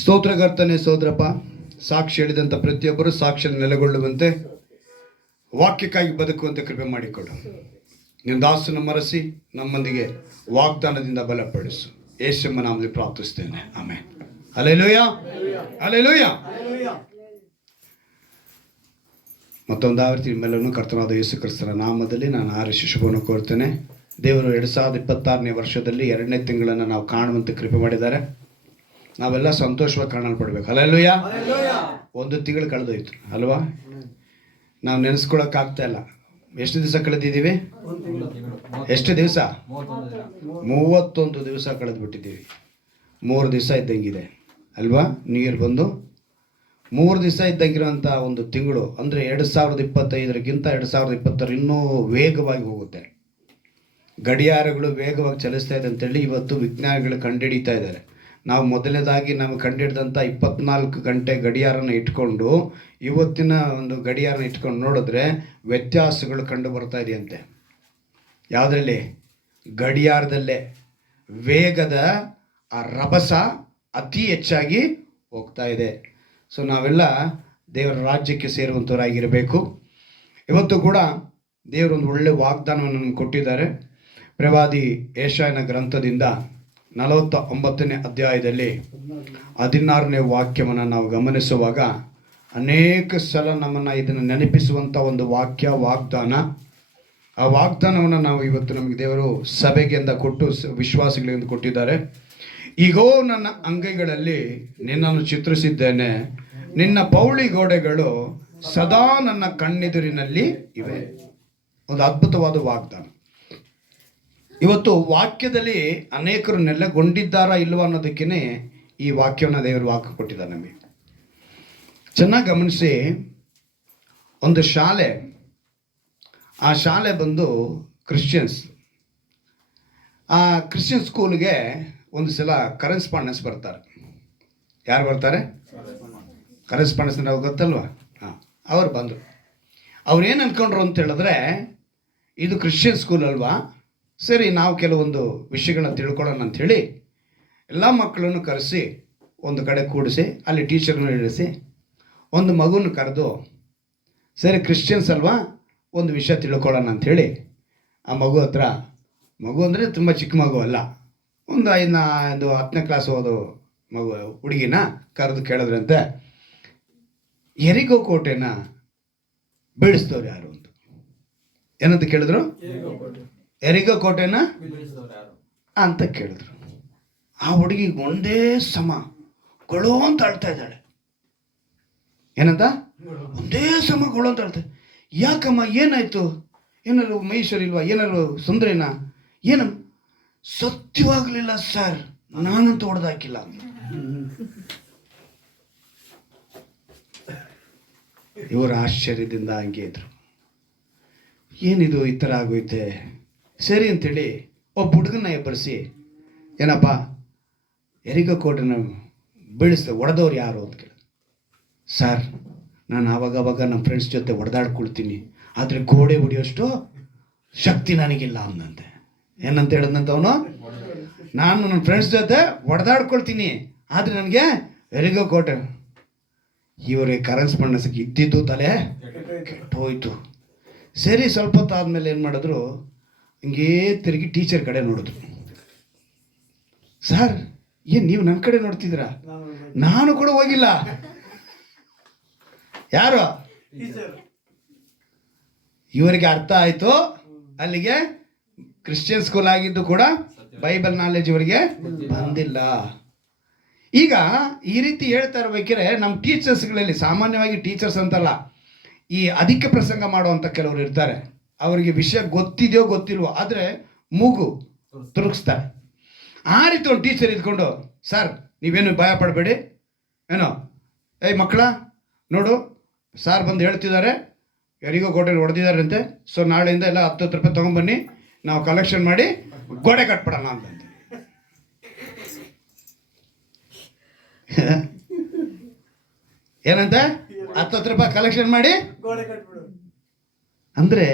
ಸ್ತೋತ್ರಕರ್ತನೆ ಸೋದರಪ್ಪ, ಸಾಕ್ಷಿ ಹೇಳಿದಂಥ ಪ್ರತಿಯೊಬ್ಬರು ಸಾಕ್ಷಿಯಲ್ಲಿ ನೆಲೆಗೊಳ್ಳುವಂತೆ, ವಾಕ್ಯಕ್ಕಾಗಿ ಬದುಕುವಂತೆ ಕೃಪೆ ಮಾಡಿಕೊಡು. ನಿನ್ನ ದಾಸನ ಮರೆಸಿ ನಮ್ಮೊಂದಿಗೆ ವಾಗ್ದಾನದಿಂದ ಬಲಪಡಿಸು. ಯೇಸುವಿನ ನಾಮದಲ್ಲಿ ಪ್ರಾರ್ಥಿಸ್ತೇನೆ, ಆಮೆನ್. Hallelujah, hallelujah. ಮತ್ತೊಂದು ಆವೃತ್ತಿ ನಿಮ್ಮೆಲ್ಲರೂ ಕರ್ತನಾದ ಯೇಸು ಕ್ರಿಸ್ತನ ನಾಮದಲ್ಲಿ ನಾನು ಆರಿಸಿ ಶುಭವನ್ನು ಕೋರ್ತೇನೆ. ದೇವರು 2026ನೇ ವರ್ಷದಲ್ಲಿ 2ನೇ ತಿಂಗಳನ್ನು ನಾವು ಕಾಣುವಂತೆ ಕೃಪೆ ಮಾಡಿದ್ದಾರೆ. ನಾವೆಲ್ಲ ಸಂತೋಷವಾಗಿ ಕಾಣಲ್ಪಡ್ಬೇಕು. ಹಲ್ಲೆಲೂಯಾ. ಒಂದು ತಿಂಗಳು ಕಳೆದೋಯ್ತು ಅಲ್ವಾ? ನಾವು ನೆನೆಸ್ಕೊಳಕ್ಕಾಗ್ತಾ ಇಲ್ಲ. ಎಷ್ಟು ದಿವಸ ಕಳೆದಿದ್ದೀವಿ? ಎಷ್ಟು ದಿವಸ? 31 ದಿವಸ ಕಳೆದುಬಿಟ್ಟಿದ್ದೀವಿ. 3 ದಿವಸ ಇದ್ದಂಗಿದೆ ಅಲ್ವಾ? ನ್ಯೂ ಇಯರ್ ಬಂದು 3 ದಿವಸ ಇದ್ದಂಗಿರೋಂಥ ಒಂದು ತಿಂಗಳು ಅಂದರೆ 2025ಗಿಂತ 2026 ಇನ್ನೂ ವೇಗವಾಗಿ ಹೋಗುತ್ತೆ. ಗಡಿಯಾರಗಳು ವೇಗವಾಗಿ ಚಲಿಸ್ತಾ ಇದೆ ಅಂತೇಳಿ ಇವತ್ತು ವಿಜ್ಞಾನಿಗಳು ಕಂಡುಹಿಡಿತಾ ಇದ್ದಾರೆ. ನಾವು ಮೊದಲನೇದಾಗಿ ನಮಗೆ ಕಂಡುಹಿಡಿದಂಥ 24 ಗಂಟೆ ಗಡಿಯಾರನ ಇಟ್ಕೊಂಡು ಇವತ್ತಿನ ಒಂದು ಗಡಿಯಾರನ ಇಟ್ಕೊಂಡು ನೋಡಿದ್ರೆ ವ್ಯತ್ಯಾಸಗಳು ಕಂಡು ಬರ್ತಾ ಇದೆಯಂತೆ. ಯಾವುದರಲ್ಲಿ? ಗಡಿಯಾರದಲ್ಲೇ ವೇಗದ ಆ ರಭಸ ಅತಿ ಹೆಚ್ಚಾಗಿ ಹೋಗ್ತಾ ಇದೆ. ಸೊ ನಾವೆಲ್ಲ ದೇವರ ರಾಜ್ಯಕ್ಕೆ ಸೇರುವಂಥವರಾಗಿರಬೇಕು. ಇವತ್ತು ಕೂಡ ದೇವರೊಂದು ಒಳ್ಳೆ ವಾಗ್ದಾನವನ್ನು ನಮ್ಗೆ ಕೊಟ್ಟಿದ್ದಾರೆ. ಪ್ರವಾದಿ ಯೆಶಾಯನ ಗ್ರಂಥದಿಂದ 49ನೇ ಅಧ್ಯಾಯದಲ್ಲಿ 16ನೇ ವಾಕ್ಯವನ್ನು ನಾವು ಗಮನಿಸುವಾಗ ಅನೇಕ ಸಲ ನಮ್ಮನ್ನು ಇದನ್ನು ನೆನಪಿಸುವಂಥ ಒಂದು ವಾಗ್ದಾನ. ಆ ವಾಗ್ದಾನವನ್ನು ನಾವು ಇವತ್ತು ನಮಗೆ ದೇವರು ಸಭೆಗೆಂದ ಕೊಟ್ಟು ವಿಶ್ವಾಸಿಗಳಿಂದ ಕೊಟ್ಟಿದ್ದಾರೆ. ಈಗೋ ನನ್ನ ಅಂಗೈಗಳಲ್ಲಿ ನಿನ್ನನ್ನು ಚಿತ್ರಿಸಿದ್ದೇನೆ, ನಿನ್ನ ಪೌಳಿ ಗೋಡೆಗಳು ಸದಾ ನನ್ನ ಕಣ್ಣೆದುರಿನಲ್ಲಿ ಇವೆ. ಒಂದು ಅದ್ಭುತವಾದ ವಾಗ್ದಾನ. ಇವತ್ತು ವಾಕ್ಯದಲ್ಲಿ ಅನೇಕರು ನೆಲೆಗೊಂಡಿದ್ದಾರಾ ಇಲ್ವಾ ಅನ್ನೋದಕ್ಕೇ ಈ ವಾಕ್ಯವನ್ನು ದೇವರು ವಾಕ್ಯ ಕೊಟ್ಟಿದ್ದಾರೆ ನಮಗೆ. ಚೆನ್ನಾಗಿ ಗಮನಿಸಿ. ಒಂದು ಶಾಲೆ, ಆ ಶಾಲೆ ಬಂದು ಕ್ರಿಶ್ಚಿಯನ್ಸ್. ಆ ಕ್ರಿಶ್ಚಿಯನ್ ಸ್ಕೂಲ್ಗೆ ಒಂದು ಸಲ ಕರೆಸ್ಪಾಂಡೆನ್ಸ್ ಬರ್ತಾರೆ. ಯಾರು ಬರ್ತಾರೆ? ಕರೆಸ್ಪಾಂಡೆನ್ಸ್ ನಾವು ಗೊತ್ತಲ್ವ? ಅವ್ರು ಬಂದರು. ಅವ್ರು ಏನು ಅಂದ್ಕೊಂಡ್ರು ಅಂತ ಹೇಳಿದ್ರೆ, ಇದು ಕ್ರಿಶ್ಚಿಯನ್ ಸ್ಕೂಲ್ ಅಲ್ವಾ, ಸರಿ ನಾವು ಕೆಲವೊಂದು ವಿಷಯಗಳನ್ನ ತಿಳ್ಕೊಳ್ಳೋಣ ಅಂಥೇಳಿ ಎಲ್ಲ ಮಕ್ಕಳನ್ನು ಕರೆಸಿ ಒಂದು ಕಡೆ ಕೂಡಿಸಿ ಅಲ್ಲಿ ಟೀಚರ್ನ ಇಳಿಸಿ ಒಂದು ಮಗುನ ಕರೆದು, ಸರಿ ಕ್ರಿಶ್ಚಿಯನ್ಸ್ ಅಲ್ವಾ, ಒಂದು ವಿಷಯ ತಿಳ್ಕೊಳ್ಳೋಣ ಅಂಥೇಳಿ ಆ ಮಗು ಹತ್ರ, ಮಗು ಅಂದರೆ ತುಂಬ ಚಿಕ್ಕ ಮಗು ಅಲ್ಲ, ಒಂದು 10ನೇ ಕ್ಲಾಸ್ ಓದೋ ಮಗು ಹುಡುಗಿನ ಕರೆದು ಕೇಳಿದ್ರಂತೆ, ಎರಿಗೋ ಕೋಟೆನ ಬೀಳಿಸ್ತವ್ರು ಯಾರು ಅಂತ. ಏನಂತ ಕೇಳಿದ್ರು? ಎರಿಗೋ ಕೋಟೆನ ಅಂತ ಕೇಳಿದ್ರು. ಆ ಹುಡುಗಿ ಒಂದೇ ಸಮ ಗೊಳೋ ಅಂತ ಅಳ್ತಾ ಇದ್ದಾಳೆ. ಏನಂತ? ಒಂದೇ ಸಮ ಗೊಳೋ ಅಂತ ಅಳ್ತಾ. ಯಾಕಮ್ಮ, ಏನಾಯ್ತು? ಏನಾದ್ರು ಮೈಸೂರು ಇಲ್ವಾ? ಏನಾದ್ರು ಸುಂದರೇನಾ? ಏನು? ಸತ್ಯವಾಗಲಿಲ್ಲ ಸರ್, ನಾನಂತೂ ಹೊಡೆದಾಕಿಲ್ಲ. ಇವರು ಆಶ್ಚರ್ಯದಿಂದ ಹಂಗೆ ಇದ್ರು. ಏನಿದು ಈ ಥರ ಆಗೋಯ್ತೆ? ಸರಿ ಅಂಥೇಳಿ ಒಬ್ಬ ಹುಡುಗನ ಎಬ್ಬರಿಸಿ, ಏನಪ್ಪ ಎರಿಗೋ ಕೋಟೆನ ಬೀಳಿಸ್ದೆ, ಹೊಡೆದವ್ರು ಯಾರು ಅಂತ ಕೇಳಿದೆ. ಸರ್, ನಾನು ಆವಾಗವಾಗ ನಮ್ಮ ಫ್ರೆಂಡ್ಸ್ ಜೊತೆ ಹೊಡೆದಾಡ್ಕೊಳ್ತೀನಿ, ಆದರೆ ಗೋಡೆ ಹೊಡೆಯೋಷ್ಟು ಶಕ್ತಿ ನನಗಿಲ್ಲ ಅಂದಂತೆ. ಏನಂತ ಹೇಳಿದಂತ ಅವನು? ನಾನು ನನ್ನ ಫ್ರೆಂಡ್ಸ್ ಜೊತೆ ಹೊಡೆದಾಡ್ಕೊಳ್ತೀನಿ, ಆದರೆ ನನಗೆ ಎರಿಗೋ ಕೋಟೆ. ಇವರಿಗೆ ಕರೆಸ್ಪಾಂಡೆನ್ಸ್ಗೆ ಇದ್ದಿದ್ದು ತಲೆ ಕೆಟ್ಟೋಯ್ತು. ಸರಿ, ಸ್ವಲ್ಪ ಹೊತ್ತು ಆದಮೇಲೆ ಏನು ಮಾಡಿದ್ರು, ಹಿಂಗೇ ತಿರುಗಿ ಟೀಚರ್ ಕಡೆ ನೋಡಿದ್ರು. ಸರ್, ಏನು ನೀವು ನನ್ನ ಕಡೆ ನೋಡ್ತಿದ್ದೀರಾ? ನಾನು ಕೂಡ ಹೋಗಿಲ್ಲ. ಯಾರು? ಇವರಿಗೆ ಅರ್ಥ ಆಯಿತು. ಅಲ್ಲಿಗೆ ಕ್ರಿಶ್ಚಿಯನ್ ಸ್ಕೂಲ್ ಆಗಿದ್ದು ಕೂಡ ಬೈಬಲ್ ನಾಲೆಜ್ ಇವರಿಗೆ ಬಂದಿಲ್ಲ. ಈಗ ಈ ರೀತಿ ಹೇಳ್ತಾ ಇರ್ಬೇಕಾದ್ರೆ ನಮ್ಮ ಟೀಚರ್ಸ್ಗಳಲ್ಲಿ, ಸಾಮಾನ್ಯವಾಗಿ ಟೀಚರ್ಸ್ ಅಂತಲ್ಲ, ಈ ಅಧಿಕ ಪ್ರಸಂಗ ಮಾಡುವಂಥ ಕೆಲವರು ಇರ್ತಾರೆ. ಅವರಿಗೆ ವಿಷಯ ಗೊತ್ತಿದೆಯೋ ಗೊತ್ತಿಲ್ವೋ, ಆದರೆ ಮೂಗು ತುರುಗಿಸ್ತಾರೆ. ಆ ರೀತಿ ಒಂದು ಟೀಚರ್ ಇದ್ಕೊಂಡು, ಸರ್ ನೀವೇನು ಭಯ ಪಡಬೇಡಿ, ಏನೋ ಏಯ್ ಮಕ್ಕಳ ನೋಡು, ಸಾರ್ ಬಂದು ಹೇಳ್ತಿದ್ದಾರೆ ಯಾರಿಗೋ ಗೋಡೆ ಹೊಡೆದಿದ್ದಾರೆ ಅಂತೆ, ಸೊ ನಾಳೆಯಿಂದ ಎಲ್ಲ 10 ರೂಪಾಯಿ ತೊಗೊಂಬನ್ನಿ, ನಾವು ಕಲೆಕ್ಷನ್ ಮಾಡಿ ಗೋಡೆ ಕಟ್ಬಿಡೋಣ ಅಂತಂತೆ. ಏನಂತೆ? 10 ರೂಪಾಯಿ ಕಲೆಕ್ಷನ್ ಮಾಡಿ ಗೋಡೆ ಕಟ್ಬಿಡು. ಅಂದರೆ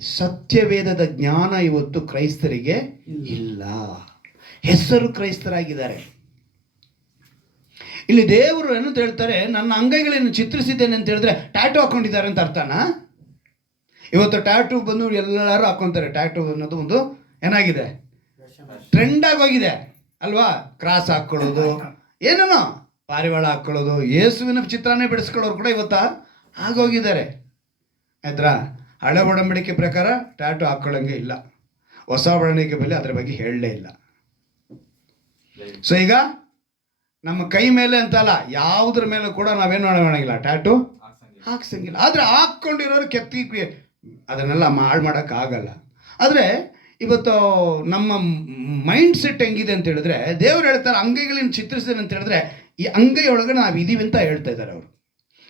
ಸತ್ಯವೇದದ ಜ್ಞಾನ ಇವತ್ತು ಕ್ರೈಸ್ತರಿಗೆ ಇಲ್ಲ. ಹೆಸರು ಕ್ರೈಸ್ತರಾಗಿದ್ದಾರೆ. ಇಲ್ಲಿ ದೇವರು ಏನಂತ ಹೇಳ್ತಾರೆ, ನನ್ನ ಅಂಗೈಗಳನ್ನು ಚಿತ್ರಿಸಿದ್ದೇನೆ ಅಂತ ಹೇಳಿದ್ರೆ ಟ್ಯಾಟೂ ಹಾಕೊಂಡಿದ್ದಾರೆ ಅಂತ ಅರ್ಥನಾ? ಇವತ್ತು ಟ್ಯಾಟೂ ಬಂದು ಎಲ್ಲರೂ ಹಾಕೊತಾರೆ. ಟ್ಯಾಟೂ ಅನ್ನೋದು ಒಂದು ಏನಾಗಿದೆ, ಟ್ರೆಂಡ್ ಆಗೋಗಿದೆ ಅಲ್ವಾ? ಕ್ರಾಸ್ ಹಾಕ್ಕೊಳ್ಳೋದು, ಏನೇನೋ ಪಾರಿವಾಳ ಹಾಕ್ಕೊಳ್ಳೋದು, ಯೇಸುವಿನ ಚಿತ್ರನೇ ಬಿಡಿಸ್ಕೊಳ್ಳೋರು ಕೂಡ ಇವತ್ತು ಆಗೋಗಿದ್ದಾರೆ. ಆಯ್ತಾ? ಹಳೆ ಒಡಂಬಡಿಕೆ ಪ್ರಕಾರ ಟ್ಯಾಟೂ ಹಾಕ್ಕೊಳ್ಳೋಂಗೆ ಇಲ್ಲ, ಹೊಸ ಒಡಂಬಡಿಕೆ ಮೇಲೆ ಅದ್ರ ಬಗ್ಗೆ ಹೇಳಲೇ ಇಲ್ಲ. ಸೊ ಈಗ ನಮ್ಮ ಕೈ ಮೇಲೆ ಅಂತಲ್ಲ, ಯಾವುದ್ರ ಮೇಲೆ ಕೂಡ ನಾವೇನು ಮಾಡೋಂಗಿಲ್ಲ, ಟ್ಯಾಟೂ ಹಾಕ್ಸಂಗಿಲ್ಲ. ಆದರೆ ಹಾಕ್ಕೊಂಡಿರೋರು ಕೆತ್ತಿ ಅದನ್ನೆಲ್ಲ ಹಾಳು ಮಾಡೋಕ್ಕಾಗಲ್ಲ. ಆದರೆ ಇವತ್ತು ನಮ್ಮ ಮೈಂಡ್ ಸೆಟ್ ಹೆಂಗಿದೆ ಅಂತ ಹೇಳಿದ್ರೆ, ದೇವರು ಹೇಳ್ತಾರೆ ಅಂಗೈಗಳನ್ನು ಚಿತ್ರಿಸಿದೆ ಅಂತ ಹೇಳಿದ್ರೆ ಈ ಅಂಗೈಯೊಳಗೆ ನಾವು ಇದೀವಿ ಅಂತ ಹೇಳ್ತಾ ಇದ್ದಾರೆ ಅವರು.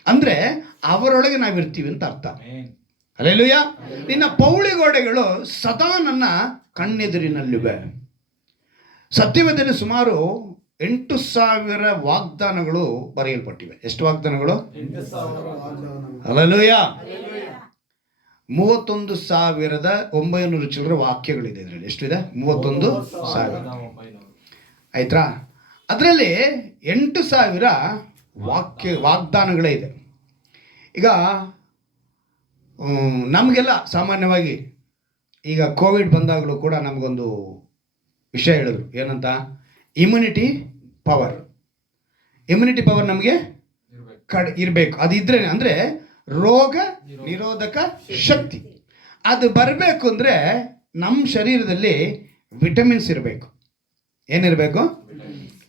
ಅಂದರೆ ಅವರೊಳಗೆ ನಾವಿರ್ತೀವಿ ಅಂತ ಅರ್ಥ. ಹಲ್ಲೆಲೂಯ. ನಿನ್ನ ಪೌಳಿಗೋಡೆಗಳು ಸದಾ ನನ್ನ ಕಣ್ಣೆದುರಿನಲ್ಲಿವೆ. ಸತ್ಯವೇದದಲ್ಲಿ ಸುಮಾರು 8,000 ವಾಗ್ದಾನಗಳು ಬರೆಯಲ್ಪಟ್ಟಿವೆ. ಎಷ್ಟು ವಾಗ್ದಾನಗಳು? ಹಲ್ಲೆಲೂಯ. 31,900 ಚಿಲ್ಲರೆ ವಾಕ್ಯಗಳಿದೆ ಇದರಲ್ಲಿ. ಎಷ್ಟಿದೆ? 31,000. ಆಯ್ತಾ? ಅದರಲ್ಲಿ 8,000 ವಾಗ್ದಾನಗಳೇ ಇದೆ. ಈಗ ನಮಗೆಲ್ಲ ಸಾಮಾನ್ಯವಾಗಿ ಈಗ ಕೋವಿಡ್ ಬಂದಾಗಲೂ ಕೂಡ ನಮಗೊಂದು ವಿಷಯ ಹೇಳಿದ್ರು, ಏನಂತ? ಇಮ್ಯುನಿಟಿ ಪವರ್ ನಮಗೆ ಇರಬೇಕು. ಅದು ಇದ್ರೆ ಅಂದರೆ ರೋಗ ನಿರೋಧಕ ಶಕ್ತಿ ಅದು ಬರಬೇಕು ಅಂದರೆ ನಮ್ಮ ಶರೀರದಲ್ಲಿ ವಿಟಮಿನ್ಸ್ ಇರಬೇಕು. ಏನಿರಬೇಕು?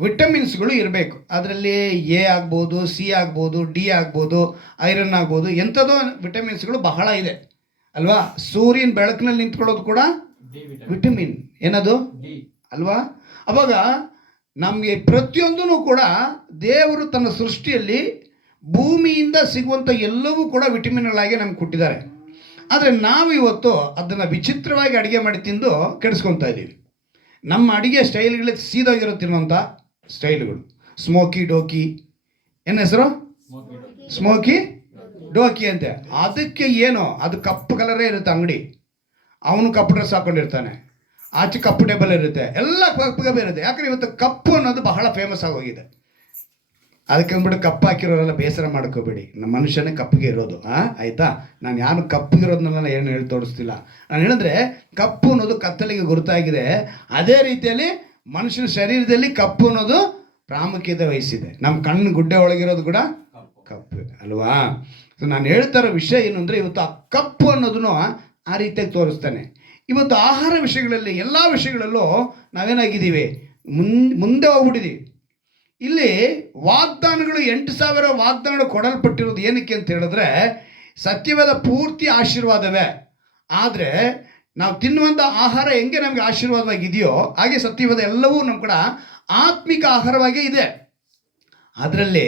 ವಿಟಮಿನ್ಸ್ಗಳು ಇರಬೇಕು. ಅದರಲ್ಲಿ ಎ ಆಗ್ಬೋದು, ಸಿ ಆಗ್ಬೋದು, ಡಿ ಆಗ್ಬೋದು, ಐರನ್ ಆಗ್ಬೋದು, ಎಂಥದೋ ವಿಟಮಿನ್ಸ್ಗಳು ಬಹಳ ಇದೆ ಅಲ್ವಾ? ಸೂರ್ಯನ ಬೆಳಕಿನಲ್ಲಿ ನಿಂತ್ಕೊಳ್ಳೋದು ಕೂಡ ವಿಟಮಿನ್. ಏನದು ಅಲ್ವಾ? ಅವಾಗ ನಮಗೆ ಪ್ರತಿಯೊಂದೂ ಕೂಡ ದೇವರು ತನ್ನ ಸೃಷ್ಟಿಯಲ್ಲಿ ಭೂಮಿಯಿಂದ ಸಿಗುವಂಥ ಎಲ್ಲವೂ ಕೂಡ ವಿಟಮಿನ್ಗಳಾಗಿ ನಮ್ಗೆ ಕೊಟ್ಟಿದ್ದಾರೆ. ಆದರೆ ನಾವು ಇವತ್ತು ಅದನ್ನು ವಿಚಿತ್ರವಾಗಿ ಅಡುಗೆ ಮಾಡಿ ತಿಂದು ಕೆಡಿಸ್ಕೊತಾ ಇದ್ದೀವಿ. ನಮ್ಮ ಅಡುಗೆ ಸ್ಟೈಲ್ಗಳಿಗೆ ಸೀದೋಗಿರೋ ತಿನ್ನುವಂಥ ಸ್ಟೈಲ್ಗಳು. ಸ್ಮೋಕಿ ಡೋಕಿ, ಏನು ಹೆಸರು? ಸ್ಮೋಕಿ ಡೋಕಿ ಅಂತೆ. ಅದಕ್ಕೆ ಏನು, ಅದು ಕಪ್ಪು ಕಲರೇ ಇರುತ್ತೆ ಅಂಗಡಿ. ಅವನು ಕಪ್ಪು ಡ್ರೆಸ್ ಹಾಕೊಂಡಿರ್ತಾನೆ, ಆಚೆ ಕಪ್ಪು ಟೇಬಲ್ ಇರುತ್ತೆ, ಎಲ್ಲ ಕಪ್ಪು ಕಪ್ಪು ಇರುತ್ತೆ. ಯಾಕಂದರೆ ಇವತ್ತು ಕಪ್ಪು ಅನ್ನೋದು ಬಹಳ ಫೇಮಸ್ ಆಗೋಗಿದೆ. ಅದಕ್ಕೆ ಅಂದ್ಬಿಟ್ಟು ಕಪ್ಪು ಹಾಕಿರೋರೆಲ್ಲ ಬೇಸರ ಮಾಡ್ಕೋಬೇಡಿ, ನಮ್ಮ ಮನುಷ್ಯನೇ ಕಪ್ಪಿಗೆ ಇರೋದು. ಆಯಿತಾ? ನಾನು ಯಾರು ಕಪ್ಪಿಗಿರೋದನ್ನೆಲ್ಲ ಏನು ಹೇಳಿ ತೋರಿಸ್ತಿಲ್ಲ. ನಾನು ಹೇಳಿದ್ರೆ ಕಪ್ಪು ಅನ್ನೋದು ಕತ್ತಲಿಗೆ ಗುರುತಾಗಿದೆ. ಅದೇ ರೀತಿಯಲ್ಲಿ ಮನುಷ್ಯನ ಶರೀರದಲ್ಲಿ ಕಪ್ಪು ಅನ್ನೋದು ಪ್ರಾಮುಖ್ಯತೆ ವಹಿಸಿದೆ. ನಮ್ಮ ಕಣ್ಣು ಗುಡ್ಡೆ ಒಳಗಿರೋದು ಕೂಡ ಕಪ್ಪು ಅಲ್ವಾ? ಸೊ ನಾನು ಹೇಳ್ತಾ ಇರೋ ವಿಷಯ ಏನು ಅಂದರೆ, ಇವತ್ತು ಆ ಕಪ್ಪು ಅನ್ನೋದನ್ನು ಆ ರೀತಿಯಾಗಿ ತೋರಿಸ್ತಾನೆ. ಇವತ್ತು ಆಹಾರ ವಿಷಯಗಳಲ್ಲಿ, ಎಲ್ಲ ವಿಷಯಗಳಲ್ಲೂ ನಾವೇನಾಗಿದ್ದೀವಿ, ಮುಂದೆ ಹೋಗ್ಬಿಟ್ಟಿದ್ದೀವಿ. ಇಲ್ಲಿ ವಾಗ್ದಾನಗಳು 8,000 ವಾಗ್ದಾನಗಳು ಕೊಡಲ್ಪಟ್ಟಿರೋದು ಏನಕ್ಕೆ ಅಂತ ಹೇಳಿದ್ರೆ, ಸತ್ಯವಾದ ಪೂರ್ತಿ ಆಶೀರ್ವಾದವೇ. ಆದರೆ ನಾವು ತಿನ್ನುವಂಥ ಆಹಾರ ಹೆಂಗೆ ನಮಗೆ ಆಶೀರ್ವಾದವಾಗಿದೆಯೋ ಹಾಗೆ ಸತ್ಯವಾದ ಎಲ್ಲವೂ ನಮ್ಮ ಕೂಡ ಆತ್ಮಿಕ ಆಹಾರವಾಗೇ ಇದೆ. ಅದರಲ್ಲಿ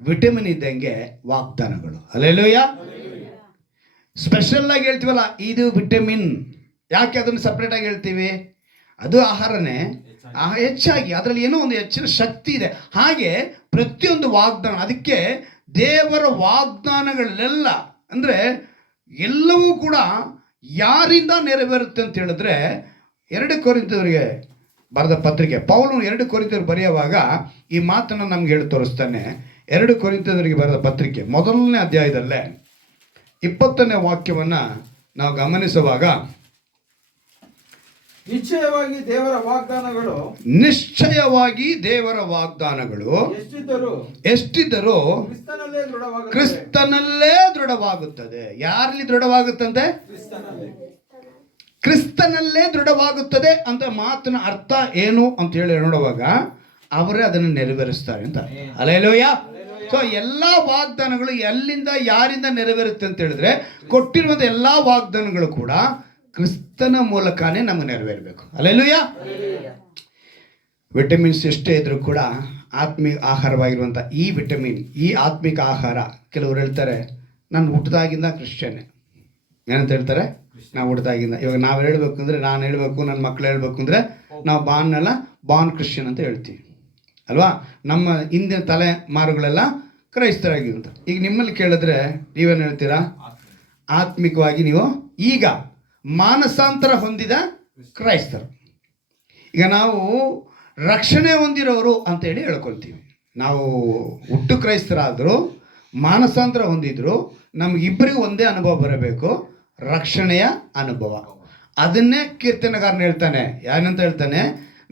ವಿಟಮಿನ್ ಇದ್ದಂಗೆ ವಾಗ್ದಾನಗಳು. ಹಲ್ಲೆಲೂಯ. ಸ್ಪೆಷಲ್ಲಾಗಿ ಹೇಳ್ತೀವಲ್ಲ, ಇದು ವಿಟಮಿನ್. ಯಾಕೆ ಅದನ್ನು ಸಪ್ರೇಟಾಗಿ ಹೇಳ್ತೀವಿ? ಅದು ಆಹಾರನೇ ಹೆಚ್ಚಾಗಿ, ಅದರಲ್ಲಿ ಏನೋ ಒಂದು ಹೆಚ್ಚಿನ ಶಕ್ತಿ ಇದೆ. ಹಾಗೆ ಪ್ರತಿಯೊಂದು ವಾಗ್ದಾನ, ಅದಕ್ಕೆ ದೇವರ ವಾಗ್ದಾನಗಳೆಲ್ಲ ಅಂದರೆ ಎಲ್ಲವೂ ಕೂಡ ಯಾರಿಂದ ನೆರವೇರುತ್ತೆ ಅಂತ ಹೇಳಿದ್ರೆ, 2 ಕೊರಿಂಥದವರಿಗೆ ಬರೆದ ಪತ್ರಿಕೆ, ಪೌಲನು 2 ಕೊರಿಂಥದವರು ಬರೆಯುವಾಗ ಈ ಮಾತನ್ನು ನಮ್ಗೆ ಹೇಳಿ ತೋರಿಸ್ತಾನೆ. 2 ಕೊರಿಂಥದವರಿಗೆ ಬರೆದ ಪತ್ರಿಕೆ 1ನೇ ಅಧ್ಯಾಯದಲ್ಲೇ 20ನೇ ವಾಕ್ಯವನ್ನು ನಾವು ಗಮನಿಸುವಾಗ, ನಿಶ್ಚಯವಾಗಿ ದೇವರ ವಾಗ್ದಾನಗಳು ಎಷ್ಟಿದ್ದರೂ ಕ್ರಿಸ್ತನಲ್ಲೇ ದೃಢವಾಗುತ್ತದೆ. ಯಾರಲ್ಲಿ ದೃಢವಾಗುತ್ತಂತೆ? ಕ್ರಿಸ್ತನಲ್ಲೇ ದೃಢವಾಗುತ್ತದೆ ಅಂತ ಮಾತಿನ ಅರ್ಥ ಏನು ಅಂತ ಹೇಳಿ ನೋಡುವಾಗ, ಅವರೇ ಅದನ್ನು ನೆರವೇರಿಸ್ತಾರೆ ಅಂತ. ಹಲ್ಲೆಲೂಯಾ. ಸೊ ಎಲ್ಲ ವಾಗ್ದಾನಗಳು ಎಲ್ಲಿಂದ ಯಾರಿಂದ ನೆರವೇರುತ್ತೆ ಅಂತ ಹೇಳಿದ್ರೆ, ಕೊಟ್ಟಿರುವಂಥ ಎಲ್ಲ ವಾಗ್ದಾನಗಳು ಕೂಡ ಕ್ರಿಸ್ತನ ಮೂಲಕನೇ ನಮಗೆ ನೆರವೇರಬೇಕು. ಹಲ್ಲೆಲೂಯಾ. ವಿಟಮಿನ್ಸ್ ಎಷ್ಟೇ ಇದ್ರೂ ಕೂಡ ಆತ್ಮಿಕ ಆಹಾರವಾಗಿರುವಂಥ ಈ ವಿಟಮಿನ್, ಈ ಆತ್ಮಿಕ ಆಹಾರ, ಕೆಲವರು ಹೇಳ್ತಾರೆ ನಾನು ಹುಟ್ಟಿದಾಗಿಂದ ಕ್ರಿಶ್ಚಿಯನ್ನೇ. ಏನಂತ ಹೇಳ್ತಾರೆ? ನಾವು ಹುಟ್ಟಿದಾಗಿಂದ. ಇವಾಗ ನಾವು ಹೇಳಬೇಕು ಅಂದರೆ, ನಾನು ಹೇಳಬೇಕು, ನನ್ನ ಮಕ್ಕಳು ಹೇಳಬೇಕು ಅಂದರೆ, ನಾವು ಬಾರ್ನ್ ಕ್ರಿಶ್ಚಿಯನ್ ಅಂತ ಹೇಳ್ತೀವಿ ಅಲ್ವಾ? ನಮ್ಮ ಹಿಂದಿನ ತಲೆಮಾರುಗಳೆಲ್ಲ ಕ್ರೈಸ್ತರಾಗಿರುವಂಥ. ಈಗ ನಿಮ್ಮಲ್ಲಿ ಕೇಳಿದ್ರೆ ನೀವೇನು ಹೇಳ್ತೀರಾ? ಆತ್ಮಿಕವಾಗಿ ನೀವು ಈಗ ಮಾನಸಾಂತರ ಹೊಂದಿದ ಕ್ರೈಸ್ತರು. ಈಗ ನಾವು ರಕ್ಷಣೆ ಹೊಂದಿರೋರು ಅಂತೇಳಿ ಹೇಳ್ಕೊಳ್ತೀವಿ. ನಾವು ಹುಟ್ಟು ಕ್ರೈಸ್ತರಾದರೂ ಮಾನಸಾಂತರ ಹೊಂದಿದ್ರು ನಮಗಿಬ್ಬರಿಗೂ ಒಂದೇ ಅನುಭವ ಬರಬೇಕು, ರಕ್ಷಣೆಯ ಅನುಭವ. ಅದನ್ನೇ ಕೀರ್ತನೆಗಾರನ ಹೇಳ್ತಾನೆ. ಏನಂತ ಹೇಳ್ತಾನೆ?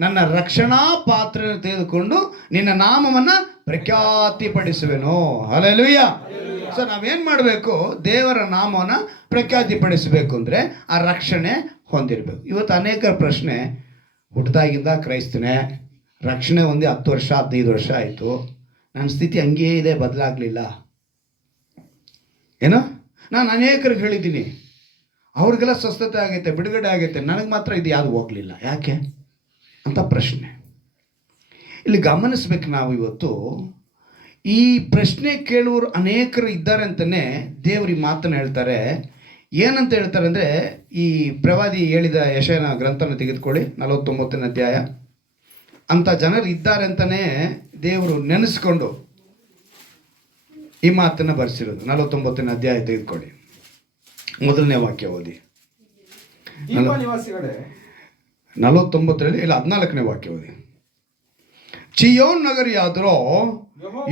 ನನ್ನ ರಕ್ಷಣಾ ಪಾತ್ರನ ತೆಗೆದುಕೊಂಡು ನಿನ್ನ ನಾಮವನ್ನು ಪ್ರಖ್ಯಾತಿಪಡಿಸುವೆನು. ಹಲ್ಲೆಲೂಯಾ. ಸೊ ನಾವೇನು ಮಾಡಬೇಕು? ದೇವರ ನಾಮವನ್ನು ಪ್ರಖ್ಯಾತಿಪಡಿಸಬೇಕು ಅಂದರೆ ಆ ರಕ್ಷಣೆ ಹೊಂದಿರಬೇಕು. ಇವತ್ತು ಅನೇಕರ ಪ್ರಶ್ನೆ, ಹುಟ್ಟಿದಾಗಿಂದ ಕ್ರೈಸ್ತನೇ, ರಕ್ಷಣೆ ಹೊಂದಿ 10 ವರ್ಷ 15 ವರ್ಷ ಆಯಿತು, ನನ್ನ ಸ್ಥಿತಿ ಹಂಗೇ ಇದೆ, ಬದಲಾಗಲಿಲ್ಲ. ಏನೋ ನಾನು ಅನೇಕರಿಗೆ ಹೇಳಿದ್ದೀನಿ, ಅವ್ರಿಗೆಲ್ಲ ಸ್ವಸ್ಥತೆ ಆಗೈತೆ, ಬಿಡುಗಡೆ ಆಗೈತೆ, ನನಗೆ ಮಾತ್ರ ಇದು ಯಾವುದು ಹೋಗಲಿಲ್ಲ, ಯಾಕೆ ಅಂತ ಪ್ರಶ್ನೆ. ಇಲ್ಲಿ ಗಮನಿಸ್ಬೇಕು ನಾವು. ಇವತ್ತು ಈ ಪ್ರಶ್ನೆ ಕೇಳುವವರು ಅನೇಕರು ಇದ್ದಾರೆ ಅಂತಲೇ ದೇವರು ಈ ಮಾತನ್ನು ಹೇಳ್ತಾರೆ. ಏನಂತ ಹೇಳ್ತಾರೆ ಅಂದರೆ, ಈ ಪ್ರವಾದಿ ಹೇಳಿದ ಯೆಶಾಯನ ಗ್ರಂಥನ ತೆಗೆದುಕೊಳ್ಳಿ, 49ನೇ ಅಧ್ಯಾಯ. ಅಂಥ ಜನರು ಇದ್ದಾರೆ ಅಂತಲೇ ದೇವರು ನೆನೆಸ್ಕೊಂಡು ಈ ಮಾತನ್ನು ಬರೆಸಿರೋದು. 49ನೇ ಅಧ್ಯಾಯ ತೆಗೆದುಕೊಳ್ಳಿ, ಮೊದಲನೇ ವಾಕ್ಯ ಓದಿ. ದ್ವೀಪ ನಿವಾಸಿಗಳೇ, 49ರಲ್ಲಿ ಇಲ್ಲ 14ನೇ ವಾಕ್ಯ ಓದಿ. ಚಿಯೋನ್ ನಗರಿಯಾದರೋ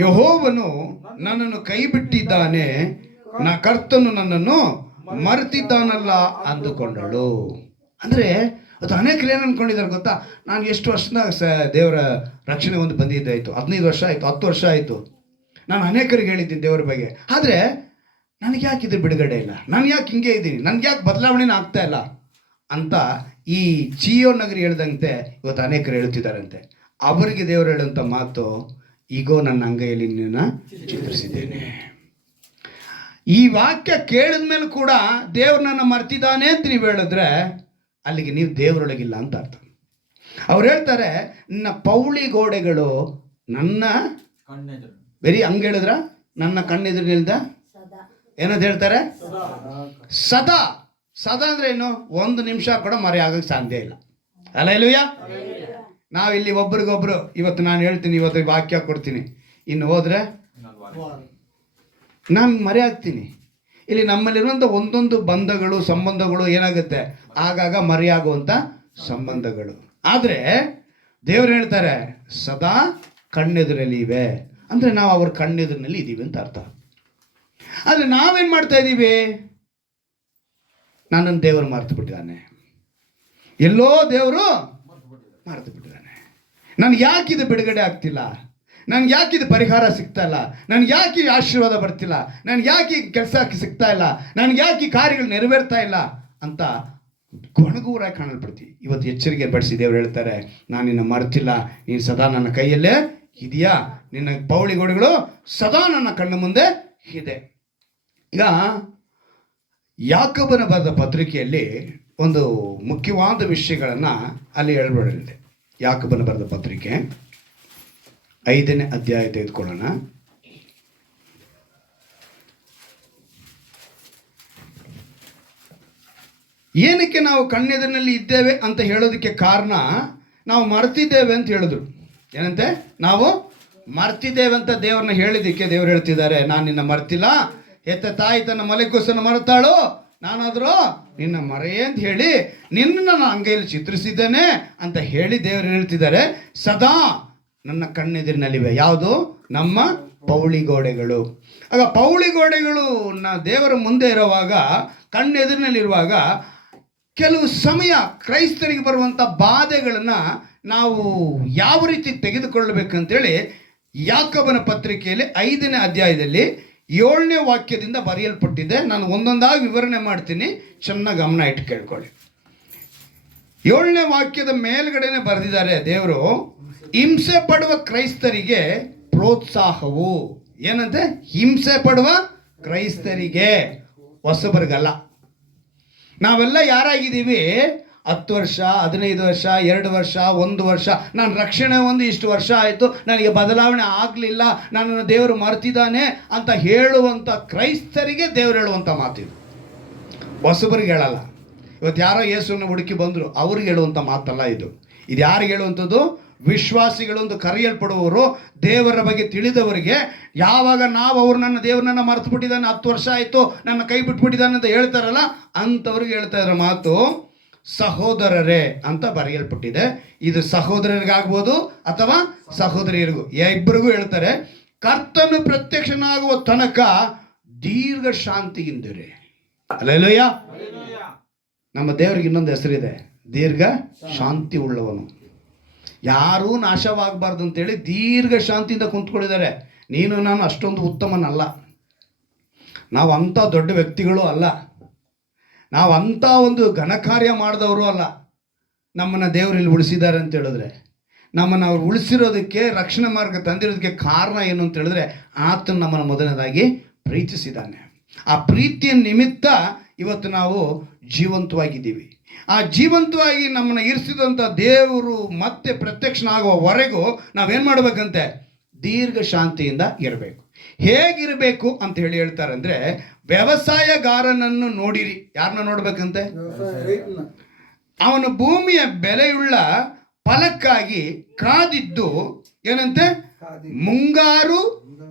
ಯೆಹೋವನು ನನ್ನನ್ನು ಕೈ ಬಿಟ್ಟಿದ್ದಾನೆ, ಕರ್ತನು ನನ್ನನ್ನು ಮರೆತಿದ್ದಾನಲ್ಲ ಅಂದುಕೊಂಡಳು. ಅಂದರೆ ಅದು ಅನೇಕರು ಏನು ಅಂದ್ಕೊಂಡಿದ್ದಾರೆ ಗೊತ್ತಾ? ನಾನು ಎಷ್ಟು ವರ್ಷದಾಗ ದೇವರ ರಕ್ಷಣೆ ಒಂದು ಬಂದಿದ್ದಾಯಿತು, 15 ವರ್ಷ ಆಯಿತು, 10 ವರ್ಷ ಆಯಿತು, ನಾನು ಅನೇಕರಿಗೆ ಹೇಳಿದ್ದೀನಿ ದೇವರ ಬಗ್ಗೆ, ಆದರೆ ನನಗೆ ಯಾಕೆ ಇದು ಬಿಡುಗಡೆ ಇಲ್ಲ, ನಾನು ಯಾಕೆ ಹಿಂಗೆ ಇದ್ದೀನಿ, ನನಗೆ ಯಾಕೆ ಬದಲಾವಣೆನೇ ಆಗ್ತಾ ಇಲ್ಲ ಅಂತ ಈ ಚಿಯೋ ನಗರಿ ಹೇಳ್ದಂತೆ ಇವತ್ತು ಅನೇಕರು ಹೇಳ್ತಿದ್ದಾರಂತೆ. ಅವರಿಗೆ ದೇವರು ಹೇಳೋಂಥ ಮಾತು, ಈಗೋ ನನ್ನ ಅಂಗೈಯಲ್ಲಿ ನಿನ್ನ ಚಿತ್ರಿಸಿದ್ದೇನೆ. ಈ ವಾಕ್ಯ ಕೇಳಿದ ಮೇಲೆ ಕೂಡ ದೇವ್ರು ನನ್ನ ಮರ್ತಿದ್ದಾನೆ ಅಂತ ನೀವು ಹೇಳಿದ್ರೆ ಅಲ್ಲಿಗೆ ನೀವು ದೇವರೊಳಗಿಲ್ಲ ಅಂತ ಅರ್ಥ. ಅವ್ರು ಹೇಳ್ತಾರೆ, ನಿನ್ನ ಪೌಳಿ ಗೋಡೆಗಳು ನನ್ನ ಬರೀ ಹಂಗೆ ಹೇಳಿದ್ರ, ನನ್ನ ಕಣ್ಣೆದುರಿನಿಲ್ದ ಏನಂತ ಹೇಳ್ತಾರೆ? ಸದಾ. ಸದಾ ಅಂದ್ರೆ ಏನು? 1 ನಿಮಿಷ ಕೂಡ ಮರೆ ಆಗಕ್ಕೆ ಸಾಧ್ಯ ಇಲ್ಲ. ಹಲ್ಲೆಲೂಯಾ. ನಾವಿಲ್ಲಿ ಒಬ್ರಿಗೊಬ್ರು, ಇವತ್ತು ನಾನು ಹೇಳ್ತೀನಿ, ಇವತ್ತು ವಾಕ್ಯ ಕೊಡ್ತೀನಿ, ಇನ್ನು ಹೋದ್ರೆ ನಾನು ಮರೆ ಆಗ್ತೀನಿ. ಇಲ್ಲಿ ನಮ್ಮಲ್ಲಿರುವಂಥ ಒಂದೊಂದು ಬಂಧಗಳು, ಸಂಬಂಧಗಳು ಏನಾಗುತ್ತೆ? ಆಗಾಗ ಮರೆಯಾಗುವಂಥ ಸಂಬಂಧಗಳು. ಆದರೆ ದೇವರು ಹೇಳ್ತಾರೆ, ಸದಾ ಕಣ್ಣೆದುರಲ್ಲಿ ಇವೆ ಅಂದರೆ ನಾವು ಅವ್ರ ಕಣ್ಣೆದುರಿನಲ್ಲಿ ಇದ್ದೀವಿ ಅಂತ ಅರ್ಥ. ಆದರೆ ನಾವೇನು ಮಾಡ್ತಾ ಇದ್ದೀವಿ? ನನ್ನನ್ನು ದೇವರು ಮರೆತು ಬಿಟ್ಟಿದ್ದಾನೆ, ಎಲ್ಲೋ ದೇವರು ಮರೆತು ಬಿಟ್ಟಿದ್ದಾನೆ, ನನಗೆ ಯಾಕೆ ಇದು ಬಿಡುಗಡೆ ಆಗ್ತಿಲ್ಲ, ನನಗೆ ಯಾಕೆ ಇದು ಪರಿಹಾರ ಸಿಗ್ತಾ ಇಲ್ಲ, ನನಗೆ ಯಾಕೆ ಆಶೀರ್ವಾದ ಬರ್ತಿಲ್ಲ, ನನಗೆ ಯಾಕೆ ಕೆಲಸ ಸಿಗ್ತಾ ಇಲ್ಲ, ನನಗೆ ಯಾಕೆ ಕಾರ್ಯಗಳು ನೆರವೇರ್ತಾ ಇಲ್ಲ ಅಂತ ಗೊಣಗೂರಾಗಿ ಕಾಣಲ್ಪಡ್ತೀವಿ. ಇವತ್ತು ಎಚ್ಚರಿಕೆ ಪಡಿಸಿ ದೇವರು ಹೇಳ್ತಾರೆ, ನಾನು ನಿನ್ನ ಮರೆತಿಲ್ಲ, ನೀನು ಸದಾ ನನ್ನ ಕೈಯಲ್ಲೇ ಇದೆಯಾ, ನಿನ್ನ ಪೌಳಿ ಗೋಡೆಗಳು ಸದಾ ನನ್ನ ಕಣ್ಣ ಮುಂದೆ ಇದೆ. ಈಗ ಯಾಕೋಬನ ಬರೆದ ಪತ್ರಿಕೆಯಲ್ಲಿ ಒಂದು ಮುಖ್ಯವಾದ ವಿಷಯಗಳನ್ನು ಅಲ್ಲಿ ಹೇಳ್ಬಿಡಲಿದೆ. ಯಾಕೋಬನ ಬರೆದ ಪತ್ರಿಕೆ 5ನೇ ಅಧ್ಯಾಯ ತೆಗೆದುಕೊಳ್ಳೋಣ. ಏನಕ್ಕೆ ನಾವು ಕಣ್ಣೆದುರಿನಲ್ಲಿ ಇದ್ದೇವೆ ಅಂತ ಹೇಳೋದಕ್ಕೆ ಕಾರಣ, ನಾವು ಮರ್ತಿದ್ದೇವೆ ಅಂತ ಹೇಳಿದ್ರು. ಏನಂತೆ? ನಾವು ಮರ್ತಿದ್ದೇವೆ ಅಂತ ದೇವ್ರನ್ನ ಹೇಳಿದ್ದಕ್ಕೆ ದೇವ್ರು ಹೇಳ್ತಿದ್ದಾರೆ, ನಾನು ನಿನ್ನ ಮರ್ತಿಲ್ಲ, ಎತ್ತ ತಾಯಿ ತನ್ನ ಮಲೆಕೂಸನ್ನು ಮರೆತಾಳು, ನಾನಾದರೂ ನಿನ್ನ ಮರೆಯೇ ಅಂತ ಹೇಳಿ ನಿನ್ನ ನಾನು ಅಂಗೈಯಲ್ಲಿ ಚಿತ್ರಿಸಿದ್ದೇನೆ ಅಂತ ಹೇಳಿ ದೇವರು ಹೇಳ್ತಿದ್ದಾರೆ. ಸದಾ ನನ್ನ ಕಣ್ಣೆದುರಿನಲ್ಲಿವೆ. ಯಾವುದು? ನಮ್ಮ ಪೌಳಿ ಗೋಡೆಗಳು. ಆಗ ಪೌಳಿ ಗೋಡೆಗಳು ದೇವರ ಮುಂದೆ ಇರುವಾಗ, ಕಣ್ಣೆದುರಿನಲ್ಲಿರುವಾಗ, ಕೆಲವು ಸಮಯ ಕ್ರೈಸ್ತರಿಗೆ ಬರುವಂಥ ಬಾಧೆಗಳನ್ನು ನಾವು ಯಾವ ರೀತಿ ತೆಗೆದುಕೊಳ್ಳಬೇಕಂತೇಳಿ ಯಾಕೋಬನ ಪತ್ರಿಕೆಯಲ್ಲಿ 5ನೇ ಅಧ್ಯಾಯದಲ್ಲಿ 7ನೇ ವಾಕ್ಯದಿಂದ ಬರೆಯಲ್ಪಟ್ಟಿದೆ. ನಾನು ಒಂದೊಂದಾಗಿ ವಿವರಣೆ ಮಾಡ್ತೀನಿ, ಚೆನ್ನಾಗಿ ಗಮನ ಇಟ್ಟು ಕೇಳ್ಕೊಳ್ಳಿ. 7ನೇ ವಾಕ್ಯದ ಮೇಲ್ಗಡೆನೆ ಬರೆದಿದ್ದಾರೆ ದೇವರು, ಹಿಂಸೆ ಪಡುವ ಕ್ರೈಸ್ತರಿಗೆ ಪ್ರೋತ್ಸಾಹವು. ಏನಂತೆ? ಹಿಂಸೆ ಪಡುವ ಕ್ರೈಸ್ತರಿಗೆ, ಹೊಸಬರಿಗಲ್ಲ. ನಾವೆಲ್ಲ ಯಾರಾಗಿದ್ದೀವಿ? 10 ವರ್ಷ, 15 ವರ್ಷ, 2 ವರ್ಷ, 1 ವರ್ಷ, ನಾನು ರಕ್ಷಣೆ ಒಂದು ಇಷ್ಟು ವರ್ಷ ಆಯಿತು, ನನಗೆ ಬದಲಾವಣೆ ಆಗಲಿಲ್ಲ, ನನ್ನನ್ನು ದೇವರು ಮರೆತಿದ್ದಾನೆ ಅಂತ ಹೇಳುವಂಥ ಕ್ರೈಸ್ತರಿಗೆ ದೇವರು ಹೇಳುವಂಥ ಮಾತಿದು. ಹೊಸಬರಿಗೆ ಹೇಳಲ್ಲ. ಇವತ್ತು ಯಾರೋ ಯೇಸುವನ್ನು ಹುಡುಕಿ ಬಂದರು, ಅವ್ರಿಗೆ ಹೇಳುವಂಥ ಮಾತಲ್ಲ ಇದು. ಇದು ಯಾರಿಗೆ ಹೇಳುವಂಥದ್ದು? ವಿಶ್ವಾಸಿಗಳು ಅಂತ ಕರೆಯಲ್ಪಡುವವರು, ದೇವರ ಬಗ್ಗೆ ತಿಳಿದವರಿಗೆ. ಯಾವಾಗ ನಾವು ನನ್ನ ದೇವ್ರನ್ನ ಮರೆತು ಬಿಟ್ಟಿದ್ದಾನೆ, 10 ವರ್ಷ ಆಯಿತು, ನನ್ನ ಕೈ ಬಿಟ್ಬಿಟ್ಟಿದ್ದಾನೆ ಅಂತ ಹೇಳ್ತಾರಲ್ಲ, ಅಂಥವ್ರಿಗೆ ಹೇಳ್ತಾ ಇರೋ ಮಾತು, ಸಹೋದರರೇ ಅಂತ ಬರೆಯಲ್ಪಟ್ಟಿದೆ. ಇದು ಸಹೋದರರಿಗಾಗ್ಬೋದು ಅಥವಾ ಸಹೋದರಿಯರಿಗೂ, ಇಬ್ಬರಿಗೂ ಹೇಳ್ತಾರೆ. ಕರ್ತನು ಪ್ರತ್ಯಕ್ಷನಾಗುವ ತನಕ ದೀರ್ಘ ಶಾಂತಿಯಿಂದಿರಿ. ಅಲ್ಲೇಲೂಯ. ನಮ್ಮ ದೇವರಿಗೆ ಇನ್ನೊಂದು ಹೆಸರಿದೆ, ದೀರ್ಘ ಶಾಂತಿ ಉಳ್ಳವನು. ಯಾರೂ ನಾಶವಾಗಬಾರ್ದು ಅಂತೇಳಿ ದೀರ್ಘ ಶಾಂತಿಯಿಂದ ಕುಂತ್ಕೊಂಡಿದ್ದಾರೆ. ನೀನು ನಾನು ಅಷ್ಟೊಂದು ಉತ್ತಮನಲ್ಲ, ನಾವು ಅಂಥ ದೊಡ್ಡ ವ್ಯಕ್ತಿಗಳು ಅಲ್ಲ, ನಾವು ಅಂಥ ಒಂದು ಘನಕಾರ್ಯ ಮಾಡಿದವರು ಅಲ್ಲ. ನಮ್ಮನ್ನು ದೇವರು ಇಲ್ಲಿ ಉಳಿಸಿದ್ದಾರೆ ಅಂತ ಹೇಳಿದ್ರೆ, ನಮ್ಮನ್ನು ಅವ್ರು ಉಳಿಸಿರೋದಕ್ಕೆ, ರಕ್ಷಣಾ ಮಾರ್ಗ ತಂದಿರೋದಕ್ಕೆ ಕಾರಣ ಏನು ಅಂತ ಹೇಳಿದ್ರೆ, ಆತನು ನಮ್ಮನ್ನು ಮೊದಲನೇದಾಗಿ ಪ್ರೀತಿಸಿದ್ದಾನೆ. ಆ ಪ್ರೀತಿಯ ನಿಮಿತ್ತ ಇವತ್ತು ನಾವು ಜೀವಂತವಾಗಿದ್ದೀವಿ. ಆ ಜೀವಂತವಾಗಿ ನಮ್ಮನ್ನು ಇರಿಸಿದಂಥ ದೇವರು ಮತ್ತೆ ಪ್ರತ್ಯಕ್ಷನಾಗುವವರೆಗೂ ನಾವೇನು ಮಾಡಬೇಕಂತೆ? ದೀರ್ಘ ಶಾಂತಿಯಿಂದ ಇರಬೇಕು. ಹೇಗಿರಬೇಕು ಅಂತ ಹೇಳ್ತಾರೆ ಅಂದರೆ, ವ್ಯವಸಾಯಗಾರನನ್ನು ನೋಡಿರಿ. ಯಾರನ್ನ ನೋಡ್ಬೇಕಂತೆ? ಅವನು ಭೂಮಿಯ ಬೆಲೆಯುಳ್ಳ ಫಲಕ್ಕಾಗಿ ಕಾದಿದ್ದು ಏನಂತೆ? ಮುಂಗಾರು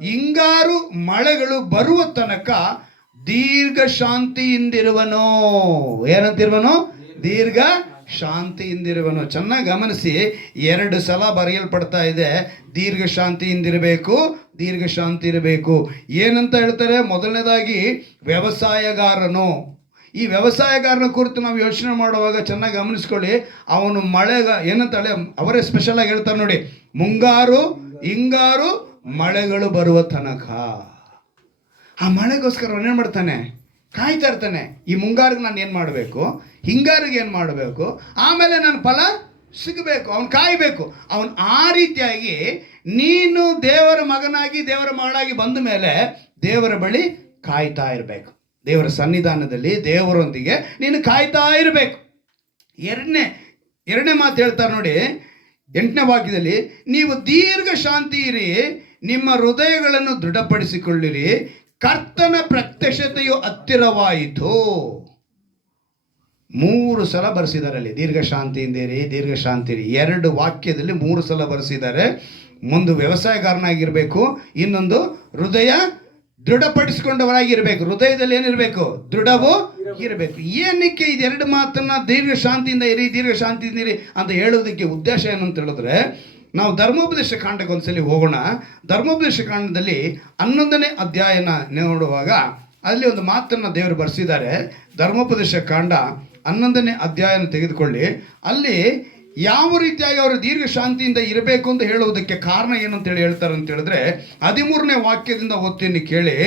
ಹಿಂಗಾರು ಮಳೆಗಳು ಬರುವ ತನಕ ದೀರ್ಘ ಶಾಂತಿಯಿಂದಿರುವನು. ಏನಂತಿರುವನು? ದೀರ್ಘ ಶಾಂತಿಯಿಂದಿರುವನು. ಚೆನ್ನಾಗಿ ಗಮನಿಸಿ, 2 ಸಲ ಬರೆಯಲ್ಪಡ್ತಾ ಇದೆ, ದೀರ್ಘ ಶಾಂತಿಯಿಂದಿರಬೇಕು, ದೀರ್ಘ ಶಾಂತಿ ಇರಬೇಕು. ಏನಂತ ಹೇಳ್ತಾರೆ? ಮೊದಲನೇದಾಗಿ ವ್ಯವಸಾಯಗಾರನು. ಈ ವ್ಯವಸಾಯಗಾರನ ಕುರಿತು ನಾವು ಯೋಚನೆ ಮಾಡುವಾಗ ಚೆನ್ನಾಗಿ ಗಮನಿಸ್ಕೊಳ್ಳಿ. ಅವನು ಏನಂತಾಳೆ ಅವರೇ ಸ್ಪೆಷಲ್ ಆಗಿ ಹೇಳ್ತಾರೆ ನೋಡಿ, ಮುಂಗಾರು ಹಿಂಗಾರು ಮಳೆಗಳು ಬರುವ ತನಕ. ಆ ಮಳೆಗೋಸ್ಕರ ಅವನೇನು ಮಾಡ್ತಾನೆ? ಕಾಯ್ತಾ ಇರ್ತಾನೆ. ಈ ಮುಂಗಾರಿಗೆ ನಾನು ಏನು ಮಾಡಬೇಕು, ಹಿಂಗಾರಿಗೆ ಏನು ಮಾಡಬೇಕು, ಆಮೇಲೆ ನನ್ನ ಫಲ ಸಿಗಬೇಕು, ಅವನು ಕಾಯಬೇಕು. ಅವನು ಆ ರೀತಿಯಾಗಿ ನೀನು ದೇವರ ಮಗನಾಗಿ ದೇವರ ಮಗಳಾಗಿ ಬಂದ ಮೇಲೆ ದೇವರ ಬಳಿ ಕಾಯ್ತಾ ಇರಬೇಕು. ದೇವರ ಸನ್ನಿಧಾನದಲ್ಲಿ ದೇವರೊಂದಿಗೆ ನೀನು ಕಾಯ್ತಾ ಇರಬೇಕು. ಎರಡನೇ ಮಾತು ಹೇಳ್ತಾರೆ ನೋಡಿ, 8ನೇ ವಾಕ್ಯದಲ್ಲಿ, ನೀವು ದೀರ್ಘ ಶಾಂತಿ ಇರಿ, ನಿಮ್ಮ ಹೃದಯಗಳನ್ನು ದೃಢಪಡಿಸಿಕೊಳ್ಳಿರಿ, ಕರ್ತನ ಪ್ರತ್ಯಕ್ಷತೆಯು ಹತ್ತಿರವಾಯಿತು. 3 ಸಲ ಬರೆಸಿದ್ದಾರೆ ಅಲ್ಲಿ, ದೀರ್ಘ ಶಾಂತಿಯಿಂದಿರಿ, ದೀರ್ಘ ಶಾಂತಿ ಇರಿ. 2 ವಾಕ್ಯದಲ್ಲಿ 3 ಸಲ ಬರೆಸಿದ್ದಾರೆ. ಒಂದು ವ್ಯವಸಾಯಗಾರನಾಗಿರಬೇಕು, ಇನ್ನೊಂದು ಹೃದಯ ದೃಢಪಡಿಸಿಕೊಂಡವರಾಗಿರ್ಬೇಕು. ಹೃದಯದಲ್ಲಿ ಏನಿರಬೇಕು? ದೃಢವೂ ಇರಬೇಕು. ಏನಕ್ಕೆ ಇದೆರಡು ಮಾತನ್ನ ದೀರ್ಘ ಶಾಂತಿಯಿಂದ ಇರಿ, ದೀರ್ಘ ಶಾಂತಿಯಿಂದ ಇರಿ ಅಂತ ಹೇಳೋದಕ್ಕೆ ಉದ್ದೇಶ ಏನು ಅಂತ ಹೇಳಿದ್ರೆ, ನಾವು ಧರ್ಮೋಪದೇಶ ಕಾಂಡಕ್ಕೆ ಒಂದ್ಸಲಿ ಹೋಗೋಣ. ಧರ್ಮೋಪದೇಶ ಕಾಂಡದಲ್ಲಿ 11ನೇ ಅಧ್ಯಾಯನ ನೋಡುವಾಗ ಅಲ್ಲಿ ಒಂದು ಮಾತನ್ನು ದೇವರು ಬರೆಸಿದ್ದಾರೆ. ಧರ್ಮೋಪದೇಶ ಕಾಂಡ 11ನೇ ಅಧ್ಯಾಯನ ತೆಗೆದುಕೊಳ್ಳಿ. ಅಲ್ಲಿ ಯಾವ ರೀತಿಯಾಗಿ ಅವರು ದೀರ್ಘ ಶಾಂತಿಯಿಂದ ಇರಬೇಕು ಅಂತ ಹೇಳುವುದಕ್ಕೆ ಕಾರಣ ಏನು ಅಂತೇಳಿ ಹೇಳ್ತಾರೆ ಅಂತ ಹೇಳಿದ್ರೆ, 13ನೇ ವಾಕ್ಯದಿಂದ ಓದ್ತೀನಿ ಕೇಳಿ.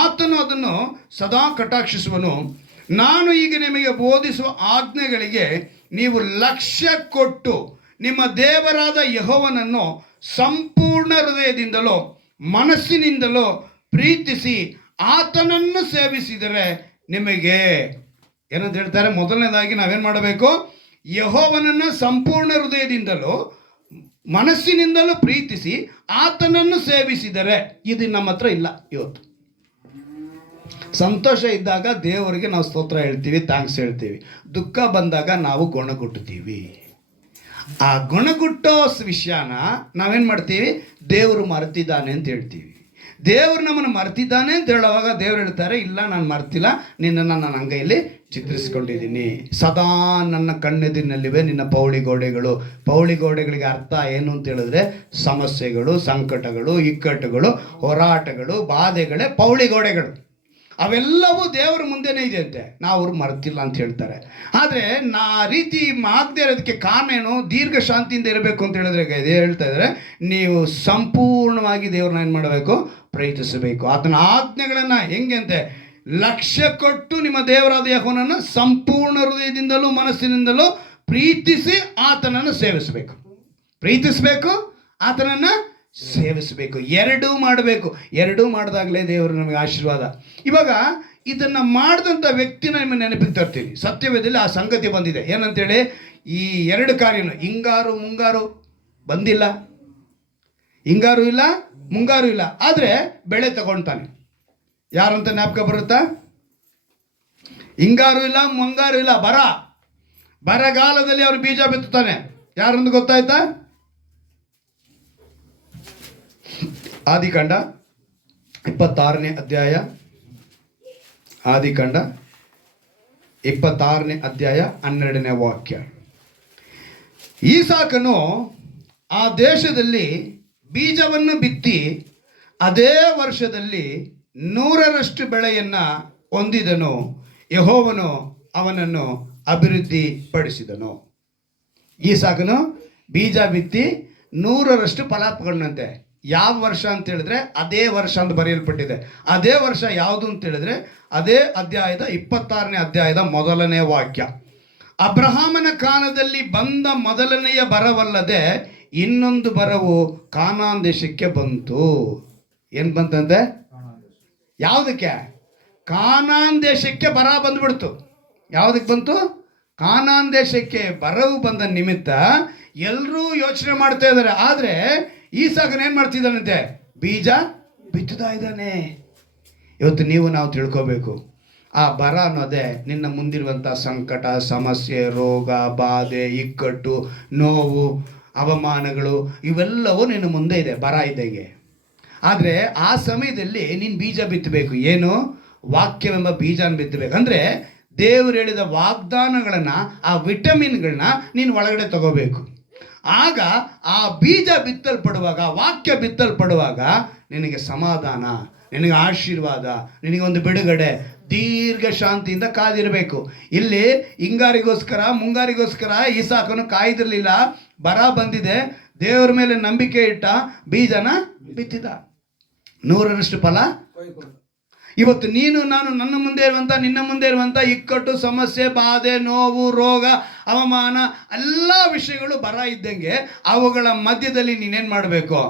ಆತನು ಅದನ್ನು ಸದಾ ಕಟಾಕ್ಷಿಸುವನು. ನಾನು ಈಗ ನಿಮಗೆ ಬೋಧಿಸುವ ಆಜ್ಞೆಗಳಿಗೆ ನೀವು ಲಕ್ಷ್ಯ ಕೊಟ್ಟು ನಿಮ್ಮ ದೇವರಾದ ಯೆಹೋವನನ್ನು ಸಂಪೂರ್ಣ ಹೃದಯದಿಂದಲೋ ಮನಸ್ಸಿನಿಂದಲೋ ಪ್ರೀತಿಸಿ ಆತನನ್ನು ಸೇವಿಸಿದರೆ ನಿಮಗೆ ಏನಂತ ಹೇಳ್ತಾರೆ? ಮೊದಲನೇದಾಗಿ ನಾವೇನು ಮಾಡಬೇಕು? ಯೆಹೋವನನ್ನು ಸಂಪೂರ್ಣ ಹೃದಯದಿಂದಲೂ ಮನಸ್ಸಿನಿಂದಲೂ ಪ್ರೀತಿಸಿ ಆತನನ್ನು ಸೇವಿಸಿದರೆ. ಇದು ನಮ್ಮ ಹತ್ರ ಇಲ್ಲ ಇವತ್ತು. ಸಂತೋಷ ಇದ್ದಾಗ ದೇವರಿಗೆ ನಾವು ಸ್ತೋತ್ರ ಹೇಳ್ತೀವಿ, ಥ್ಯಾಂಕ್ಸ್ ಹೇಳ್ತೀವಿ. ದುಃಖ ಬಂದಾಗ ನಾವು ಗುಣಗುಟ್ಟುತ್ತೀವಿ. ಆ ಗುಣಗುಟ್ಟೋ ವಿಷಯನ ನಾವೇನು ಮಾಡ್ತೀವಿ? ದೇವರು ಮರೆತಿದ್ದಾನೆ ಅಂತ ಹೇಳ್ತೀವಿ. ದೇವರು ನಮ್ಮನ್ನು ಮರೆತಿದ್ದಾನೆ ಅಂತ ಹೇಳುವಾಗ ದೇವರು ಹೇಳ್ತಾರೆ, ಇಲ್ಲ ನಾನು ಮರ್ತಿಲ್ಲ, ನಿನ್ನನ್ನು ನಾನು ಅಂಗೈಯಲ್ಲಿ ಚಿತ್ರಿಸಿಕೊಂಡಿದ್ದೀನಿ. ಸದಾ ನನ್ನ ಕಣ್ಣೆದಿನಲ್ಲಿವೆ ನಿನ್ನ ಪೌಳಿ ಗೋಡೆಗಳು. ಪೌಳಿ ಗೋಡೆಗಳಿಗೆ ಅರ್ಥ ಏನು ಅಂತ ಹೇಳಿದ್ರೆ, ಸಮಸ್ಯೆಗಳು, ಸಂಕಟಗಳು, ಇಕ್ಕಟ್ಟುಗಳು, ಹೋರಾಟಗಳು, ಬಾಧೆಗಳೇ ಪೌಳಿ ಗೋಡೆಗಳು. ಅವೆಲ್ಲವೂ ದೇವರ ಮುಂದೆನೇ ಇದೆ ಅಂತೆ. ನಾವು ಅವ್ರು ಮರ್ತಿಲ್ಲ ಅಂತ ಹೇಳ್ತಾರೆ. ಆದರೆ ರೀತಿ ಆಗದೆ ಇರೋದಕ್ಕೆ ಕಾರಣ ಏನು? ದೀರ್ಘ ಶಾಂತಿಯಿಂದ ಇರಬೇಕು ಅಂತ ಹೇಳಿದ್ರೆ ಹೇಳ್ತಾ ಇದ್ದಾರೆ, ನೀವು ಸಂಪೂರ್ಣವಾಗಿ ದೇವ್ರನ್ನ ಏನು ಮಾಡಬೇಕು? ಪ್ರೀತಿಸಬೇಕು. ಆತನ ಆಜ್ಞೆಗಳನ್ನು ಹೆಂಗೆ ಅಂತೆ? ಲಕ್ಷ್ಯ ಕೊಟ್ಟು ನಿಮ್ಮ ದೇವರಾದ ಯೆಹೋವನನ್ನು ಸಂಪೂರ್ಣ ಹೃದಯದಿಂದಲೂ ಮನಸ್ಸಿನಿಂದಲೂ ಪ್ರೀತಿಸಿ ಆತನನ್ನು ಸೇವಿಸಬೇಕು. ಪ್ರೀತಿಸಬೇಕು, ಆತನನ್ನು ಸೇವಿಸಬೇಕು. ಎರಡೂ ಮಾಡಬೇಕು. ಎರಡೂ ಮಾಡಿದಾಗಲೇ ದೇವರು ನಮಗೆ ಆಶೀರ್ವಾದ. ಇವಾಗ ಇದನ್ನು ಮಾಡಿದಂಥ ವ್ಯಕ್ತಿನ ನಿಮಗೆ ನೆನಪಿಗೆ ತರ್ತೀನಿ. ಸತ್ಯವೇದದಲ್ಲಿ ಆ ಸಂಗತಿ ಬಂದಿದೆ. ಏನಂತೇಳಿ, ಈ 2 ಕಾರ್ಯನು ಹಿಂಗಾರು ಮುಂಗಾರು ಬಂದಿಲ್ಲ, ಹಿಂಗಾರು ಇಲ್ಲ ಮುಂಗಾರು ಇಲ್ಲ, ಆದರೆ ಬೆಳೆ ತಗೊಳ್ತಾನೆ. ಯಾರಂತ ಜ್ಞಾಪಕ ಬರುತ್ತಾ? ಹಿಂಗಾರು ಇಲ್ಲ ಮುಂಗಾರು ಇಲ್ಲ, ಬರಗಾಲದಲ್ಲಿ ಅವರು ಬೀಜ ಬಿತ್ತುತ್ತಾನೆ. ಯಾರಂತ ಗೊತ್ತಾಯ್ತಾ? ಆದಿಕಾಂಡ 26ನೇ ಅಧ್ಯಾಯ. ಆದಿಕಾಂಡ 26ನೇ ಅಧ್ಯಾಯ 12ನೇ ವಾಕ್ಯ. ಈಸಾಕನು ಆ ದೇಶದಲ್ಲಿ ಬೀಜವನ್ನು ಬಿತ್ತಿ ಅದೇ ವರ್ಷದಲ್ಲಿ 100ರಷ್ಟು ಬೆಳೆಯನ್ನು ಹೊಂದಿದನು. ಯೆಹೋವನು ಅವನನ್ನು ಅಭಿವೃದ್ಧಿಪಡಿಸಿದನು. ಈಸಾಕನು ಬೀಜ ಬಿತ್ತಿ 100ರಷ್ಟು ಫಲಾಪಗಳನ್ನಂತೆ. ಯಾವ ವರ್ಷ ಅಂತ ಹೇಳಿದ್ರೆ ಅದೇ ವರ್ಷ ಅಂತ ಬರೆಯಲ್ಪಟ್ಟಿದೆ. ಅದೇ ವರ್ಷ ಯಾವುದು ಅಂತ ಹೇಳಿದ್ರೆ ಅದೇ ಅಧ್ಯಾಯದ 26ನೇ ಅಧ್ಯಾಯದ 1ನೇ ವಾಕ್ಯ. ಅಬ್ರಹಾಮನ ಕಾಲದಲ್ಲಿ ಬಂದ ಮೊದಲನೆಯ ಬರವಲ್ಲದೆ ಇನ್ನೊಂದು ಬರವು ಕಾನಾನ್ ದೇಶಕ್ಕೆ ಬಂತು. ಏನು ಬಂತಂತೆ? ಯಾವುದಕ್ಕೆ? ಕಾನಾನ್ ದೇಶಕ್ಕೆ ಬರ ಬಂದ್ಬಿಡ್ತು. ಯಾವುದಕ್ಕೆ ಬಂತು? ಕಾನಾನ್ ದೇಶಕ್ಕೆ ಬರವು ಬಂದ ನಿಮಿತ್ತ ಎಲ್ಲರೂ ಯೋಚನೆ ಮಾಡ್ತಾ ಇದ್ದಾರೆ. ಆದರೆ ಈಸಾಕನ ಏನು ಮಾಡ್ತಿದ್ದಾನಂತೆ? ಬೀಜ ಬಿತ್ತುತ್ತಾ ಇದ್ದಾನೆ. ಇವತ್ತು ನಾವು ತಿಳ್ಕೋಬೇಕು, ಆ ಬರ ಅನ್ನೋದೇ ನಿನ್ನ ಮುಂದಿರುವಂಥ ಸಂಕಟ, ಸಮಸ್ಯೆ, ರೋಗ, ಬಾಧೆ, ಇಕ್ಕಟ್ಟು, ನೋವು, ಅವಮಾನಗಳು ಇವೆಲ್ಲವೂ ನಿನ್ನ ಮುಂದೆ ಇದೆ, ಬರ ಇದ್ದಂಗೆ. ಆದರೆ ಆ ಸಮಯದಲ್ಲಿ ನೀನು ಬೀಜ ಬಿತ್ತಬೇಕು. ಏನು? ವಾಕ್ಯವೆಂಬ ಬೀಜನ ಬಿತ್ತಬೇಕು. ಅಂದರೆ ದೇವರು ಹೇಳಿದ ವಾಗ್ದಾನಗಳನ್ನು, ಆ ವಿಟಮಿನ್ಗಳನ್ನ ನೀನು ಒಳಗಡೆ ತಗೋಬೇಕು. ಆಗ ಆ ಬೀಜ ಬಿತ್ತಲ್ಪಡುವಾಗ, ವಾಕ್ಯ ಬಿತ್ತಲ್ಪಡುವಾಗ ನಿನಗೆ ಸಮಾಧಾನ, ನಿನಗೆ ಆಶೀರ್ವಾದ, ನಿನಗೆ ಒಂದು ಬಿಡುಗಡೆ, ದೀರ್ಘ ಶಾಂತಿಯಿಂದ ಕಾದಿರಬೇಕು. ಇಲ್ಲಿ ಹಿಂಗಾರಿಗೋಸ್ಕರ ಮುಂಗಾರಿಗೋಸ್ಕರ ಈಸಾಕನು ಕಾಯ್ದಿರಲಿಲ್ಲ. ಬರ ಬಂದಿದೆ, ದೇವರ ಮೇಲೆ ನಂಬಿಕೆ ಇಟ್ಟ, ಬೀಜನ ಬಿತ್ತಿದ, 100ರಷ್ಟು ಫಲ. ಇವತ್ತು ನೀನು ನಾನು, ನನ್ನ ಮುಂದೆ ಇರುವಂಥ, ನಿನ್ನ ಮುಂದೆ ಇರುವಂಥ ಇಕ್ಕಟ್ಟು, ಸಮಸ್ಯೆ, ಬಾಧೆ, ನೋವು, ರೋಗ, ಅವಮಾನ ಎಲ್ಲ ವಿಷಯಗಳು ಬರ ಇದ್ದಂಗೆ. ಅವುಗಳ ಮಧ್ಯದಲ್ಲಿ ನೀನೇನು ಮಾಡಬೇಕು?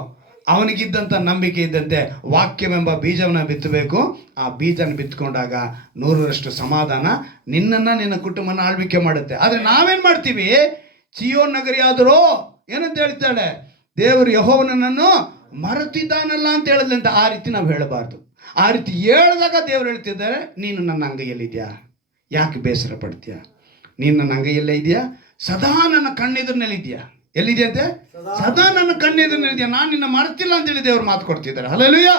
ಅವನಿಗಿದ್ದಂಥ ನಂಬಿಕೆ ಇದ್ದಂತೆ ವಾಕ್ಯವೆಂಬ ಬೀಜವನ್ನು ಬಿತ್ತಬೇಕು. ಆ ಬೀಜನ ಬಿತ್ಕೊಂಡಾಗ 100ರಷ್ಟು ಸಮಾಧಾನ ನಿನ್ನನ್ನು, ನಿನ್ನ ಕುಟುಂಬನ ಆಳ್ವಿಕೆ ಮಾಡುತ್ತೆ. ಆದರೆ ನಾವೇನು ಮಾಡ್ತೀವಿ? ಚಿಯೋನ್ ನಗರಿಯಾದರೂ ಏನಂತ ಹೇಳ್ತಾಳೆ? ದೇವರು ಯೆಹೋವನನ್ನು ಮರೆತಿದ್ದಾನಲ್ಲ ಅಂತ ಹೇಳಿದ್ಲಂತೆ. ಆ ರೀತಿ ನಾವು ಹೇಳಬಾರ್ದು. ಆ ರೀತಿ ಹೇಳಿದಾಗ ದೇವರು ಹೇಳ್ತಿದ್ದಾರೆ, ನೀನು ನನ್ನ ಅಂಗೈಯಲ್ಲಿದೆಯಾ? ಯಾಕೆ ಬೇಸರ ಪಡ್ತೀಯ? ನೀನು ನನ್ನ ಅಂಗೈಯಲ್ಲೇ ಇದೆಯಾ? ಸದಾ ನನ್ನ ಕಣ್ಣೆದುರಿನಲ್ಲಿದೆಯಾ? ಎಲ್ಲಿದೆಯಂತೆ? ಸದಾ ನನ್ನ ಕಣ್ಣೆದುರಿನಲ್ಲಿದೆಯಾ? ನಾನು ನಿನ್ನ ಮರೆತಿಲ್ಲ ಅಂತೇಳಿ ದೇವರು ಮಾತು ಕೊಡ್ತಿದ್ದಾರೆ. ಹಲ್ಲೆಲೂಯಾ.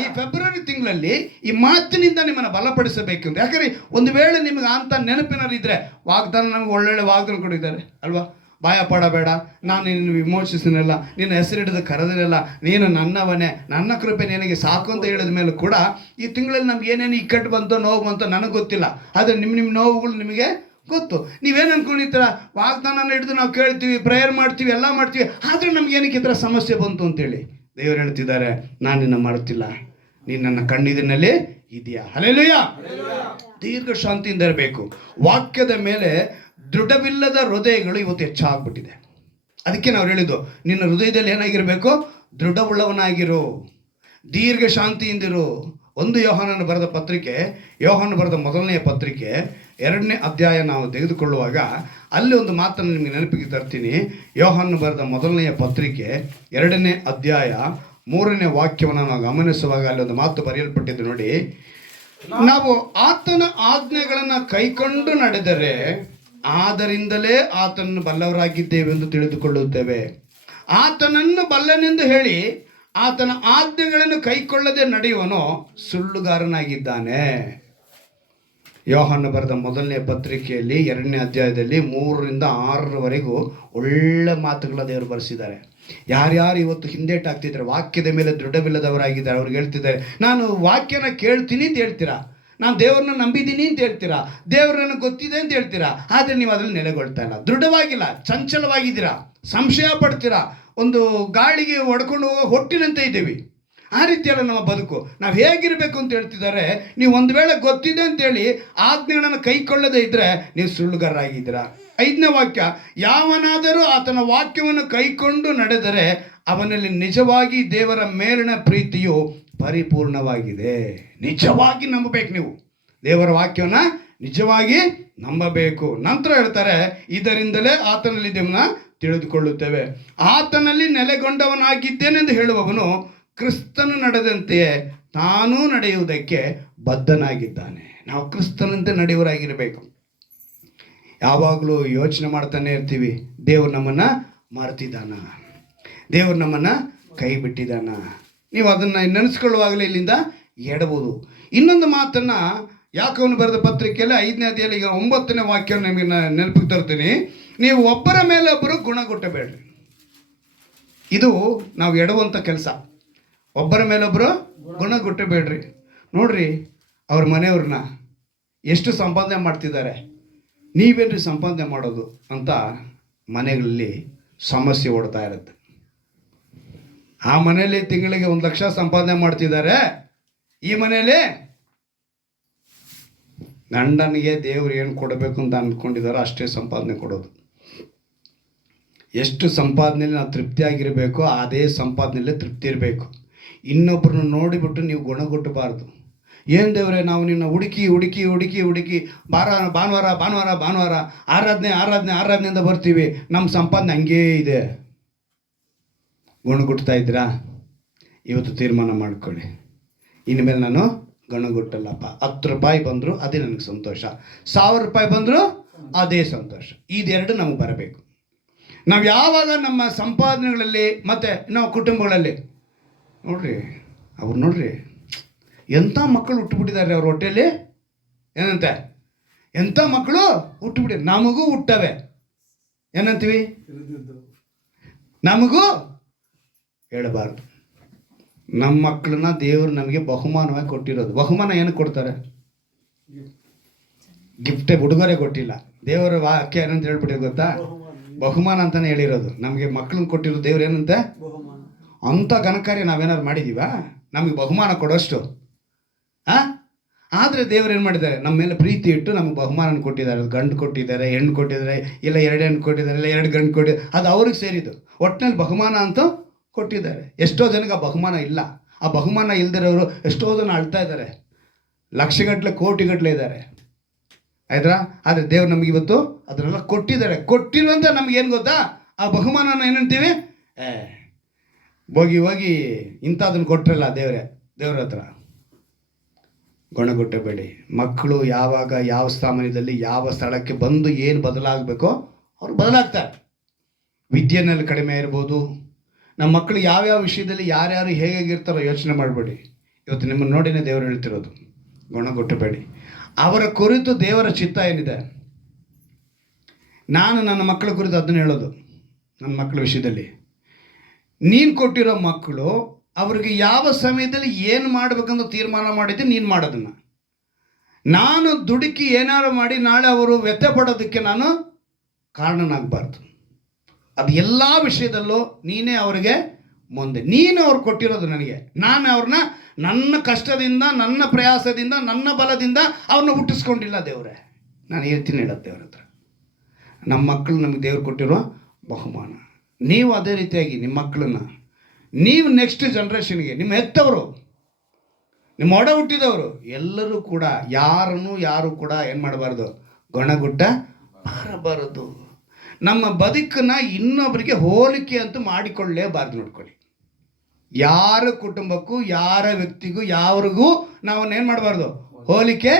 ಈ ಫೆಬ್ರವರಿ ತಿಂಗಳಲ್ಲಿ ಈ ಮಾತಿನಿಂದ ನಿಮ್ಮನ್ನು ಬಲಪಡಿಸಬೇಕು ಅಂತ. ಯಾಕಂದರೆ ಒಂದು ವೇಳೆ ನಿಮಗೆ ಅಂತ ನೆನಪಿನಲ್ಲಿದ್ದರೆ, ವಾಗ್ದಾನ ನಮಗೆ ಒಳ್ಳೊಳ್ಳೆ ವಾಗ್ದಾನ ಕೊಟ್ಟಿದ್ದಾರೆ ಅಲ್ವಾ? ಭಯ ಪಡಬೇಡ, ನಾನು ನಿನ್ನ ವಿಮೋಚಿಸಿನಲ್ಲ, ನಿನ್ನ ಹೆಸರಿಡಿದ ಕರೆದಿರಲ್ಲ, ನೀನು ನನ್ನವನೇ, ನನ್ನ ಕೃಪೆ ನಿನಗೆ ಸಾಕು ಅಂತ ಹೇಳಿದ ಮೇಲೆ ಕೂಡ ಈ ತಿಂಗಳಲ್ಲಿ ನಮ್ಗೆ ಏನೇನು ಇಕ್ಕಟ್ಟು ಬಂತೋ, ನೋವು ಬಂತೋ ನನಗೆ ಗೊತ್ತಿಲ್ಲ. ಆದರೆ ನಿಮ್ಮ ನೋವುಗಳು ನಿಮಗೆ ಗೊತ್ತು. ನೀವೇನು ಅಂದ್ಕೊಂಡಿರ್ತೀರ? ವಾಗ್ದಾನ ಹಿಡಿದು ನಾವು ಕೇಳ್ತೀವಿ, ಪ್ರೇಯರ್ ಮಾಡ್ತೀವಿ, ಎಲ್ಲ ಮಾಡ್ತೀವಿ, ಆದರೆ ನಮ್ಗೆ ಏನಕ್ಕೆ ಈ ಥರ ಸಮಸ್ಯೆ ಬಂತು ಅಂತೇಳಿ ದೇವರು ಹೇಳ್ತಿದ್ದಾರೆ, ನಾನು ನಿನ್ನ ಮರೆತಿಲ್ಲ, ನೀನು ನನ್ನ ಕಣ್ಣಿದಿನಲ್ಲಿ ಇದೆಯಾ? ಹಲ್ಲೆಲೂಯಾ. ದೀರ್ಘ ಶಾಂತಿಯಿಂದ ಇರಬೇಕು. ವಾಕ್ಯದ ಮೇಲೆ ದೃಢವಿಲ್ಲದ ಹೃದಯಗಳು ಇವತ್ತು ಹೆಚ್ಚಾಗ್ಬಿಟ್ಟಿದೆ. ಅದಕ್ಕೆ ನಾವು ಹೇಳಿದ್ದು, ನಿನ್ನ ಹೃದಯದಲ್ಲಿ ಏನಾಗಿರಬೇಕು? ದೃಢವುಳ್ಳವನಾಗಿರು, ದೀರ್ಘ ಶಾಂತಿಯಿಂದಿರು. 1 ಯೋಹಾನನ ಬರೆದ ಪತ್ರಿಕೆ, ಯೋಹಾನ ಬರೆದ 1ನೇ ಪತ್ರಿಕೆ 2ನೇ ಅಧ್ಯಾಯ ನಾವು ತೆಗೆದುಕೊಳ್ಳುವಾಗ ಅಲ್ಲಿ ಒಂದು ಮಾತನ್ನು ನಿಮಗೆ ನೆನಪಿಗೆ ತರ್ತೀನಿ. ಯೋಹಾನ ಬರೆದ 1ನೇ ಪತ್ರಿಕೆ 2ನೇ ಅಧ್ಯಾಯ 3ನೇ ವಾಕ್ಯವನ್ನು ನಾವು ಗಮನಿಸುವಾಗ ಅಲ್ಲಿ ಒಂದು ಮಾತು ಬರೆಯಲ್ಪಟ್ಟಿದ್ದು ನೋಡಿ. ನಾವು ಆತನ ಆಜ್ಞೆಗಳನ್ನು ಕೈಕೊಂಡು ನಡೆದರೆ ಆದ್ದರಿಂದಲೇ ಆತನನ್ನು ಬಲ್ಲವರಾಗಿದ್ದೇವೆ ಎಂದು ತಿಳಿದುಕೊಳ್ಳುತ್ತೇವೆ. ಆತನನ್ನು ಬಲ್ಲನೆಂದು ಹೇಳಿ ಆತನ ಆಜ್ಞೆಗಳನ್ನು ಕೈಕೊಳ್ಳದೆ ನಡೆಯುವನು ಸುಳ್ಳುಗಾರನಾಗಿದ್ದಾನೆ. ಯೋಹಾನ ಬರೆದ 1ನೇ ಪತ್ರಿಕೆಯಲ್ಲಿ 2ನೇ ಅಧ್ಯಾಯದಲ್ಲಿ 3ರಿಂದ 6ರವರೆಗೂ ಒಳ್ಳೆ ಮಾತುಗಳ ದೇವರು ಬರೆಸಿದ್ದಾರೆ. ಯಾರ್ಯಾರು ಇವತ್ತು ಹಿಂದೇಟಾಗ್ತಿದ್ದಾರೆ, ವಾಕ್ಯದ ಮೇಲೆ ದೃಢವಿಲ್ಲದವರಾಗಿದ್ದಾರೆ, ಅವ್ರಿಗೆ ಹೇಳ್ತಿದ್ದಾರೆ, ನಾನು ವಾಕ್ಯನ ಕೇಳ್ತೀನಿ ಅಂತ ಹೇಳ್ತೀರಾ, ನಾನು ದೇವ್ರನ್ನ ನಂಬಿದ್ದೀನಿ ಅಂತ ಹೇಳ್ತೀರಾ, ದೇವ್ರು ನನಗೆ ಗೊತ್ತಿದೆ ಅಂತ ಹೇಳ್ತೀರಾ, ಆದರೆ ನೀವು ಅದರಲ್ಲಿ ನೆಲೆಗೊಳ್ತಾ ಇಲ್ಲ, ದೃಢವಾಗಿಲ್ಲ, ಚಂಚಲವಾಗಿದ್ದೀರಾ, ಸಂಶಯ ಪಡ್ತೀರಾ, ಒಂದು ಗಾಳಿಗೆ ಹೊಡ್ಕೊಂಡು ಹೋಗೋ ಹೊಟ್ಟಿನಂತೆ ಇದ್ದೀವಿ. ಆ ರೀತಿಯಲ್ಲ ನಮ್ಮ ಬದುಕು. ನಾವು ಹೇಗಿರಬೇಕು ಅಂತ ಹೇಳ್ತಿದ್ದಾರೆ. ನೀವು ಒಂದು ವೇಳೆ ಗೊತ್ತಿದೆ ಅಂತೇಳಿ ಆಜ್ಞೆಗಳನ್ನು ಕೈಕೊಳ್ಳದೇ ಇದ್ದರೆ ನೀವು ಸುಳ್ಳುಗಾರರಾಗಿದ್ದೀರಾ. 5ನೇ ವಾಕ್ಯ, ಯಾವನಾದರೂ ಆತನ ವಾಕ್ಯವನ್ನು ಕೈಕೊಂಡು ನಡೆದರೆ ಅವನಲ್ಲಿ ನಿಜವಾಗಿ ದೇವರ ಮೇಲಿನ ಪ್ರೀತಿಯು ಪರಿಪೂರ್ಣವಾಗಿದೆ. ನಿಜವಾಗಿ ನಂಬಬೇಕು. ನೀವು ದೇವರ ವಾಕ್ಯವನ್ನು ನಿಜವಾಗಿ ನಂಬಬೇಕು. ನಂತರ ಹೇಳ್ತಾರೆ, ಇದರಿಂದಲೇ ಆತನಲ್ಲಿ ದೇವನ ತಿಳಿದುಕೊಳ್ಳುತ್ತೇವೆ. ಆತನಲ್ಲಿ ನೆಲೆಗೊಂಡವನಾಗಿದ್ದೇನೆಂದು ಹೇಳುವವನು ಕ್ರಿಸ್ತನು ನಡೆದಂತೆಯೇ ತಾನೂ ನಡೆಯುವುದಕ್ಕೆ ಬದ್ಧನಾಗಿದ್ದಾನೆ. ನಾವು ಕ್ರಿಸ್ತನಂತೆ ನಡೆಯುವರಾಗಿರಬೇಕು. ಯಾವಾಗಲೂ ಯೋಚನೆ ಮಾಡ್ತಾನೆ ಇರ್ತೀವಿ, ದೇವರು ನಮ್ಮನ್ನು ಮರೆತಿದ್ದಾನ, ದೇವರು ನಮ್ಮನ್ನು ಕೈ ಬಿಟ್ಟಿದ್ದಾನ. ನೀವು ಅದನ್ನು ನೆನೆಸ್ಕೊಳ್ಳುವಾಗಲೇ ಇಲ್ಲಿಂದ ಎಡಬಹುದು. ಇನ್ನೊಂದು ಮಾತನ್ನು ಯಾಕೋಬನು ಬರೆದ ಪತ್ರಿಕೆಯಲ್ಲಿ 5ನೇ ಅಧ್ಯಾಯದಲ್ಲಿ ಈಗ 9ನೇ ವಾಕ್ಯವನ್ನು ನಿಮಗೆ ನೆನಪಿಗೆ ತರ್ತೀನಿ. ನೀವು ಒಬ್ಬರ ಮೇಲೆ ಒಬ್ಬರು ಗುಣಗುಟ್ಟಬೇಡ್ರಿ. ಇದು ನಾವು ಎಡುವಂಥ ಕೆಲಸ. ಒಬ್ಬರ ಮೇಲೊಬ್ಬರು ಗುಣಗುಟ್ಟಬೇಡ್ರಿ. ನೋಡ್ರಿ, ಅವ್ರ ಮನೆಯವ್ರನ್ನ ಎಷ್ಟು ಸಂಪಾದನೆ ಮಾಡ್ತಿದ್ದಾರೆ, ನೀವೇನ್ರಿ ಸಂಪಾದನೆ ಮಾಡೋದು ಅಂತ ಮನೆಗಳಲ್ಲಿ ಸಮಸ್ಯೆ ಓಡ್ತಾ ಇರುತ್ತೆ. ಆ ಮನೆಯಲ್ಲಿ ತಿಂಗಳಿಗೆ 1 ಲಕ್ಷ ಸಂಪಾದನೆ ಮಾಡ್ತಿದ್ದಾರೆ, ಈ ಮನೆಯಲ್ಲಿ ಗಂಡನಿಗೆ ದೇವ್ರು ಏನು ಕೊಡಬೇಕು ಅಂತ ಅಂದ್ಕೊಂಡಿದ್ದಾರೋ ಅಷ್ಟೇ ಸಂಪಾದನೆ ಕೊಡೋದು. ಎಷ್ಟು ಸಂಪಾದನೆಯಲ್ಲಿ ನಾವು ತೃಪ್ತಿಯಾಗಿರಬೇಕು, ಅದೇ ಸಂಪಾದನೆಯಲ್ಲೇ ತೃಪ್ತಿ ಇರಬೇಕು. ಇನ್ನೊಬ್ಬರನ್ನ ನೋಡಿಬಿಟ್ಟು ನೀವು ಗುಣಗುಟ್ಟಬಾರ್ದು. ಏನು ದೇವ್ರೆ, ನಾವು ನಿನ್ನ ಹುಡುಕಿ ಹುಡುಕಿ ಹುಡುಕಿ ಹುಡುಕಿ ಭಾನುವಾರ ಆರಾಧನೆಯಿಂದ ಬರ್ತೀವಿ, ನಮ್ಮ ಸಂಪಾದನೆ ಹಂಗೇ ಇದೆ. ಗುಣಗುಟ್ತಾ ಇದ್ದೀರಾ? ಇವತ್ತು ತೀರ್ಮಾನ ಮಾಡ್ಕೊಳ್ಳಿ, ಇನ್ಮೇಲೆ ನಾನು ಗುಣಗುಟ್ಟಲ್ಲಪ್ಪ. 10 ರೂಪಾಯಿ ಬಂದರೂ ಅದೇ ನನಗೆ ಸಂತೋಷ, 1000 ರೂಪಾಯಿ ಬಂದರೂ ಅದೇ ಸಂತೋಷ. ಇದೆರಡು ನಮಗೆ ಬರಬೇಕು. ನಾವು ಯಾವಾಗ ನಮ್ಮ ಸಂಪಾದನೆಗಳಲ್ಲಿ ಮತ್ತು ನಾವು ಕುಟುಂಬಗಳಲ್ಲಿ ನೋಡ್ರಿ ಎಂಥ ಮಕ್ಕಳು ಹುಟ್ಟುಬಿಟ್ಟಿದ್ದಾರೆ ಅವ್ರ ಹೊಟ್ಟೆಯಲ್ಲಿ. ಏನಂತೆ, ಎಂಥ ಮಕ್ಕಳು ಹುಟ್ಟುಬಿಡಿ. ನಮಗೂ ಹುಟ್ಟವೆ, ಏನಂತೀವಿ, ನಮಗೂ ಹೇಳಬಾರ್ದು. ನಮ್ಮ ಮಕ್ಕಳನ್ನ ದೇವರು ನಮಗೆ ಬಹುಮಾನವಾಗಿ ಕೊಟ್ಟಿರೋದು. ಬಹುಮಾನ ಏನಕ್ಕೆ ಕೊಡ್ತಾರೆ? ಗಿಫ್ಟೇ, ಉಡುಗೊರೆ ಕೊಟ್ಟಿಲ್ಲ. ದೇವರ ವಾಕ್ಯ ಏನಂತ ಹೇಳ್ಬಿಟ್ಟು ಗೊತ್ತಾ? ಬಹುಮಾನ ಅಂತಾನೆ ಹೇಳಿರೋದು. ನಮಗೆ ಮಕ್ಕಳನ್ನ ಕೊಟ್ಟಿರೋದು ದೇವ್ರು ಏನಂತೆ, ಅಂಥ ಘನಕಾರ್ಯ ನಾವೇನಾದ್ರು ಮಾಡಿದೀವಾ ನಮಗೆ ಬಹುಮಾನ ಕೊಡೋಷ್ಟು? ಆದರೆ ದೇವ್ರು ಏನು ಮಾಡಿದ್ದಾರೆ, ನಮ್ಮ ಮೇಲೆ ಪ್ರೀತಿ ಇಟ್ಟು ನಮಗೆ ಬಹುಮಾನ ಕೊಟ್ಟಿದ್ದಾರೆ. ಗಂಡು ಕೊಟ್ಟಿದ್ದಾರೆ, ಹೆಣ್ಣು ಕೊಟ್ಟಿದ್ದಾರೆ, ಇಲ್ಲ 2 ಹೆಣ್ಣು ಕೊಟ್ಟಿದ್ದಾರೆ, ಇಲ್ಲ 2 ಗಂಡು ಕೊಟ್ಟಿದ್ದಾರೆ. ಅದು ಅವ್ರಿಗೆ ಸೇರಿದ್ದು. ಒಟ್ಟಿನಲ್ಲಿ ಬಹುಮಾನ ಅಂತೂ ಕೊಟ್ಟಿದ್ದಾರೆ. ಎಷ್ಟೋ ಜನಕ್ಕೆ ಆ ಬಹುಮಾನ ಇಲ್ಲ. ಆ ಬಹುಮಾನ ಇಲ್ದಿರೋರು ಎಷ್ಟೋ ಜನ ಅಳ್ತಾ ಇದ್ದಾರೆ, ಲಕ್ಷಗಟ್ಟಲೆ ಕೋಟಿಗಟ್ಟಲೆ ಇದ್ದಾರೆ, ಆಯ್ತಾ? ಆದರೆ ದೇವ್ರು ನಮಗೆ ಇವತ್ತು ಅದನ್ನೆಲ್ಲ ಕೊಟ್ಟಿದ್ದಾರೆ. ಕೊಟ್ಟಿರುವಂಥ ನಮಗೇನು ಗೊತ್ತಾ, ಆ ಬಹುಮಾನನ ಏನಂತೀವಿ, ಹೋಗಿ ಇಂಥದನ್ನು ಕೊಟ್ಟರಲ್ಲ ದೇವ್ರ ಹತ್ರ. ಗುಣಗುಟ್ಟಬೇಡಿ. ಮಕ್ಕಳು ಯಾವಾಗ ಯಾವ ಸ್ಥಾನದಲ್ಲಿ ಯಾವ ಸ್ಥಳಕ್ಕೆ ಬಂದು ಏನು ಬದಲಾಗಬೇಕೋ ಅವ್ರು ಬದಲಾಗ್ತಾರೆ. ವಿದ್ಯೆನಲ್ಲಿ ಕಡಿಮೆ ಇರ್ಬೋದು. ನಮ್ಮ ಮಕ್ಕಳು ಯಾವ್ಯಾವ ವಿಷಯದಲ್ಲಿ ಯಾರ್ಯಾರು ಹೇಗಿರ್ತಾರೋ ಯೋಚನೆ ಮಾಡಬೇಡಿ. ಇವತ್ತು ನಿಮ್ಮನ್ನು ನೋಡಿನೇ ದೇವರು ಹೇಳ್ತಿರೋದು, ಗುಣಗುಟ್ಟಬೇಡಿ. ಅವರ ಕುರಿತು ದೇವರ ಚಿತ್ತ ಏನಿದೆ, ನಾನು ನನ್ನ ಮಕ್ಕಳ ಕುರಿತು ಅದನ್ನು ಹೇಳೋದು. ನನ್ನ ಮಕ್ಕಳ ವಿಷಯದಲ್ಲಿ ನೀನು ಕೊಟ್ಟಿರೋ ಮಕ್ಕಳು ಅವ್ರಿಗೆ ಯಾವ ಸಮಯದಲ್ಲಿ ಏನು ಮಾಡಬೇಕಂತ ತೀರ್ಮಾನ ಮಾಡಿದ್ದೆ ನೀನು ಮಾಡೋದನ್ನು. ನಾನು ದುಡುಕಿ ಏನಾರು ಮಾಡಿ ನಾಳೆ ಅವರು ವ್ಯಥೆ ಪಡೋದಕ್ಕೆ ನಾನು ಕಾರಣನಾಗಬಾರ್ದು. ಅದು ಎಲ್ಲ ವಿಷಯದಲ್ಲೂ ನೀನೇ ಅವರಿಗೆ ಮುಂದೆ. ನೀನು ಅವ್ರು ಕೊಟ್ಟಿರೋದು ನನಗೆ. ನಾನು ಅವ್ರನ್ನ ನನ್ನ ಕಷ್ಟದಿಂದ, ನನ್ನ ಪ್ರಯಾಸದಿಂದ, ನನ್ನ ಬಲದಿಂದ ಅವ್ರನ್ನ ಹುಟ್ಟಿಸ್ಕೊಂಡಿಲ್ಲ ದೇವರೇ. ನಾನು ಹೇಳ್ತೀನಿ ಹೇಳೋದು ದೇವ್ರ ಹತ್ರ. ನಮ್ಮ ಮಕ್ಕಳು ನಮಗೆ ದೇವ್ರು ಕೊಟ್ಟಿರೋ ಬಹುಮಾನ. ನೀವು ಅದೇ ರೀತಿಯಾಗಿ ನಿಮ್ಮ ಮಕ್ಕಳನ್ನ, ನೀವು ನೆಕ್ಸ್ಟ್ ಜನ್ರೇಷನ್ಗೆ, ನಿಮ್ಮ ಹೆತ್ತವರು, ನಿಮ್ಮ ಒಡ ಹುಟ್ಟಿದವರು ಎಲ್ಲರೂ ಕೂಡ ಯಾರು ಕೂಡ ಏನು ಮಾಡಬಾರ್ದು, ಗುಣಗುಟ್ಟ ಬಾರಬಾರದು. ನಮ್ಮ ಬದುಕನ್ನು ಇನ್ನೊಬ್ಬರಿಗೆ ಹೋಲಿಕೆ ಅಂತೂ ಮಾಡಿಕೊಳ್ಳಲೇಬಾರ್ದು. ನೋಡ್ಕೊಳ್ಳಿ, ಯಾರ ಕುಟುಂಬಕ್ಕೂ ಯಾರ ವ್ಯಕ್ತಿಗೂ ಯಾರಿಗೂ ನಾವನ್ನೇನು ಮಾಡಬಾರ್ದು, ಹೋಲಿಕೆ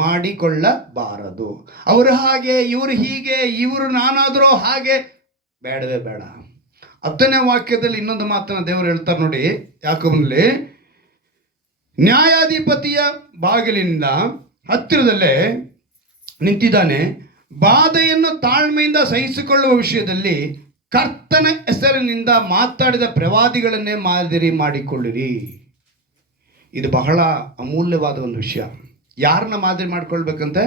ಮಾಡಿಕೊಳ್ಳಬಾರದು. ಅವರು ಹಾಗೆ, ಇವರು ಹೀಗೆ, ಇವರು ನಾನಾದರೂ ಹಾಗೆ, ಬೇಡವೇ ಬೇಡ. 10ನೇ ವಾಕ್ಯದಲ್ಲಿ ಇನ್ನೊಂದು ಮಾತನ್ನು ದೇವರು ಹೇಳ್ತಾರೆ ನೋಡಿ, ಯಾಕೋಬನಲ್ಲಿ, ನ್ಯಾಯಾಧಿಪತಿಯ ಬಾಗಿಲಿನಿಂದ ಹತ್ತಿರದಲ್ಲೇ ನಿಂತಿದ್ದಾನೆ, ಬಾಧೆಯನ್ನು ತಾಳ್ಮೆಯಿಂದ ಸಹಿಸಿಕೊಳ್ಳುವ ವಿಷಯದಲ್ಲಿ ಕರ್ತನ ಹೆಸರಿನಿಂದ ಮಾತಾಡಿದ ಪ್ರವಾದಿಗಳನ್ನೇ ಮಾದರಿ ಮಾಡಿಕೊಳ್ಳಿರಿ. ಇದು ಬಹಳ ಅಮೂಲ್ಯವಾದ ಒಂದು ವಿಷಯ. ಯಾರನ್ನ ಮಾದರಿ ಮಾಡಿಕೊಳ್ಬೇಕಂತೆ?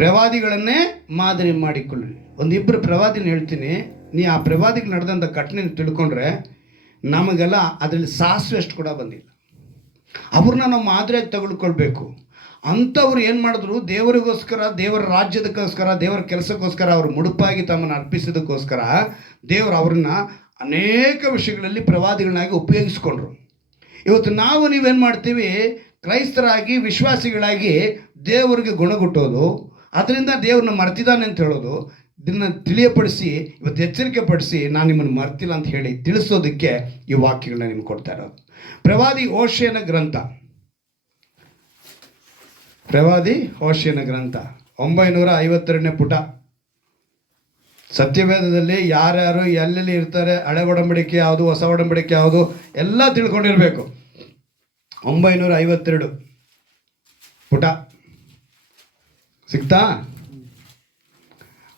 ಪ್ರವಾದಿಗಳನ್ನೇ ಮಾದರಿ ಮಾಡಿಕೊಳ್ಳಿರಿ. ಒಂದಿಬ್ಬರು ಪ್ರವಾದಿನ ಹೇಳ್ತೀನಿ, ನೀ ಆ ಪ್ರವಾದಿಗೆ ನಡೆದಂಥ ಘಟನೆ ತಿಳ್ಕೊಂಡ್ರೆ ನಮಗೆಲ್ಲ ಅದರಲ್ಲಿ ಸಾಸಿವೆ ಅಷ್ಟು ಕೂಡ ಬಂದಿಲ್ಲ. ಅವ್ರನ್ನ ನಾವು ಮಾದರಿಯಾಗಿ ತಗೊಳ್ಕೊಳ್ಬೇಕು. ಅಂಥವ್ರು ಏನು ಮಾಡಿದ್ರು, ದೇವರಿಗೋಸ್ಕರ, ದೇವರ ರಾಜ್ಯದಕ್ಕೋಸ್ಕರ, ದೇವರ ಕೆಲಸಕ್ಕೋಸ್ಕರ ಅವರು ಮುಡುಪಾಗಿ ತಮ್ಮನ್ನು ಅರ್ಪಿಸೋದಕ್ಕೋಸ್ಕರ ದೇವರು ಅವ್ರನ್ನ ಅನೇಕ ವಿಷಯಗಳಲ್ಲಿ ಪ್ರವಾದಿಗಳನ್ನಾಗಿ ಉಪಯೋಗಿಸ್ಕೊಂಡ್ರು. ಇವತ್ತು ನೀವೇನು ಮಾಡ್ತೀವಿ, ಕ್ರೈಸ್ತರಾಗಿ, ವಿಶ್ವಾಸಿಗಳಾಗಿ ದೇವರಿಗೆ ಗುಣಗುಟ್ಟೋದು, ಅದರಿಂದ ದೇವ್ರನ್ನ ಮರ್ತಿದ್ದಾನೆ ಅಂತ ಹೇಳೋದು, ಇದನ್ನು ತಿಳಿಯಪಡಿಸಿ, ಇವತ್ತು ಎಚ್ಚರಿಕೆ ಪಡಿಸಿ, ನಾನು ನಿಮ್ಮನ್ನು ಮರ್ತಿಲ್ಲ ಅಂತ ಹೇಳಿ ತಿಳಿಸೋದಕ್ಕೆ ಈ ವಾಕ್ಯಗಳನ್ನ ನಿಮ್ಗೆ ಕೊಡ್ತಾ ಇರೋದು. ಪ್ರವಾದಿ ಹೋಶೇಯನ ಗ್ರಂಥ 952ನೇ ಪುಟ. ಸತ್ಯವೇದದಲ್ಲಿ ಯಾರ್ಯಾರು ಎಲ್ಲೆಲ್ಲಿ ಇರ್ತಾರೆ, ಹಳೆ ಒಡಂಬಡಿಕೆ ಯಾವುದು, ಹೊಸ ಒಡಂಬಡಿಕೆ ಯಾವುದು ಎಲ್ಲ ತಿಳ್ಕೊಂಡಿರಬೇಕು. 952 ಪುಟ ಸಿಗ್ತಾ?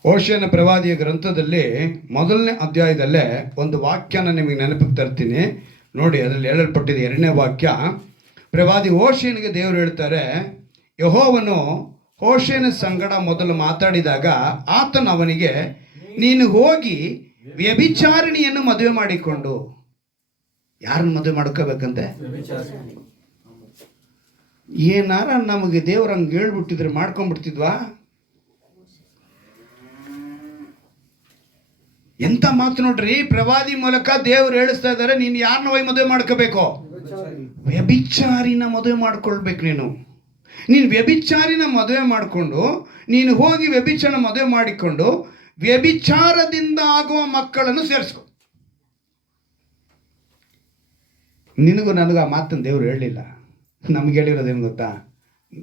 ಓಶಿಯನ ಪ್ರವಾದಿಯ ಗ್ರಂಥದಲ್ಲಿ ಮೊದಲನೇ ಅಧ್ಯಾಯದಲ್ಲೇ ಒಂದು ವಾಕ್ಯನ ನಿಮಗೆ ನೆನಪಿಗೆ ತರ್ತೀನಿ ನೋಡಿ. ಅದರಲ್ಲಿ ಹೇಳಲ್ಪಟ್ಟಿದೆ 2ನೇ ವಾಕ್ಯ. ಪ್ರವಾದಿ ಓಶಿಯನಿಗೆ ದೇವರು ಹೇಳ್ತಾರೆ, ಯೆಹೋವನು ಓಶಿಯನ ಸಂಗಡ ಮೊದಲು ಮಾತಾಡಿದಾಗ ಆತನು ಅವನಿಗೆ, ನೀನು ಹೋಗಿ ವ್ಯಭಿಚಾರಿಣಿಯನ್ನು ಮದುವೆ ಮಾಡಿಕೊಂಡು. ಯಾರನ್ನು ಮದುವೆ ಮಾಡ್ಕೋಬೇಕಂತೆ? ಏನಾರ ನಮಗೆ ದೇವ್ರ ಹಂಗೆ ಹೇಳ್ಬಿಟ್ಟಿದ್ರೆ ಮಾಡ್ಕೊಂಡ್ಬಿಡ್ತಿದ್ವಾ? ಎಂತ ಮಾತು ನೋಡ್ರಿ. ಪ್ರವಾದಿ ಮೂಲಕ ದೇವ್ರು ಹೇಳಿಸ್ತಾ ಇದ್ದಾರೆ, ನೀನು ಯಾರನ್ನ ಹೋಗಿ ಮದುವೆ ಮಾಡ್ಕೋಬೇಕು? ವ್ಯಭಿಚಾರಿನ ಮದುವೆ ಮಾಡ್ಕೊಳ್ಬೇಕು. ನೀನು ವ್ಯಭಿಚಾರಿನ ಮದುವೆ ಮಾಡಿಕೊಂಡು ನೀನು ಹೋಗಿ ವ್ಯಭಿಚಾರ ಮದುವೆ ಮಾಡಿಕೊಂಡು ವ್ಯಭಿಚಾರದಿಂದ ಆಗುವ ಮಕ್ಕಳನ್ನು ಸೇರಿಸ್ಕೊ. ನಿನಗೂ ನನಗೂ ಆ ಮಾತನ್ನು ದೇವರು ಹೇಳಲಿಲ್ಲ. ನಮ್ಗೆ ಹೇಳಿರೋದೇನು ಗೊತ್ತಾ?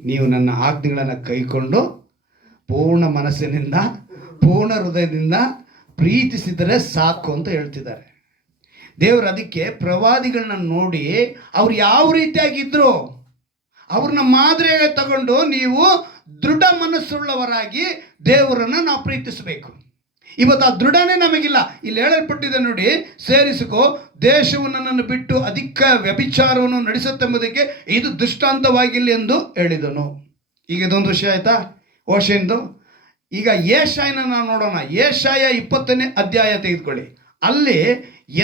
ನೀವು ನನ್ನ ಆಜ್ಞೆಗಳನ್ನು ಕೈಕೊಂಡು ಪೂರ್ಣ ಮನಸ್ಸಿನಿಂದ ಪೂರ್ಣ ಹೃದಯದಿಂದ ಪ್ರೀತಿಸಿದರೆ ಸಾಕು ಅಂತ ಹೇಳ್ತಿದ್ದಾರೆ ದೇವರು. ಅದಕ್ಕೆ ಪ್ರವಾದಿಗಳನ್ನ ನೋಡಿ ಅವ್ರು ಯಾವ ರೀತಿಯಾಗಿದ್ರು ಅವ್ರನ್ನ ಮಾದರಿಯಾಗಿ ತಗೊಂಡು ನೀವು ದೃಢ ಮನಸ್ಸುಳ್ಳವರಾಗಿ ದೇವರನ್ನು ನಾವು ಪ್ರೀತಿಸಬೇಕು. ಇವತ್ತು ಆ ದೃಢನೇ ನಮಗಿಲ್ಲ. ಇಲ್ಲಿ ಹೇಳಲ್ಪಟ್ಟಿದೆ ನೋಡಿ, ಸೇರಿಸಿಕೋ, ದೇಶವು ನನ್ನನ್ನು ಬಿಟ್ಟು ಅಧಿಕ ವ್ಯಭಿಚಾರವನ್ನು ನಡೆಸುತ್ತೆಂಬುದಕ್ಕೆ ಇದು ದೃಷ್ಟಾಂತವಾಗಿಲ್ಲ ಎಂದು ಹೇಳಿದನು. ಈಗ ಇದೊಂದು ವಿಷಯ ಆಯ್ತಾ ಓಶಿಯಂದು. ಈಗ ಯೆಶಾಯನ ನಾವು ನೋಡೋಣ. ಯೆಶಾಯ 20ನೇ ಅಧ್ಯಾಯ ತೆಗೆದುಕೊಳ್ಳಿ. ಅಲ್ಲಿ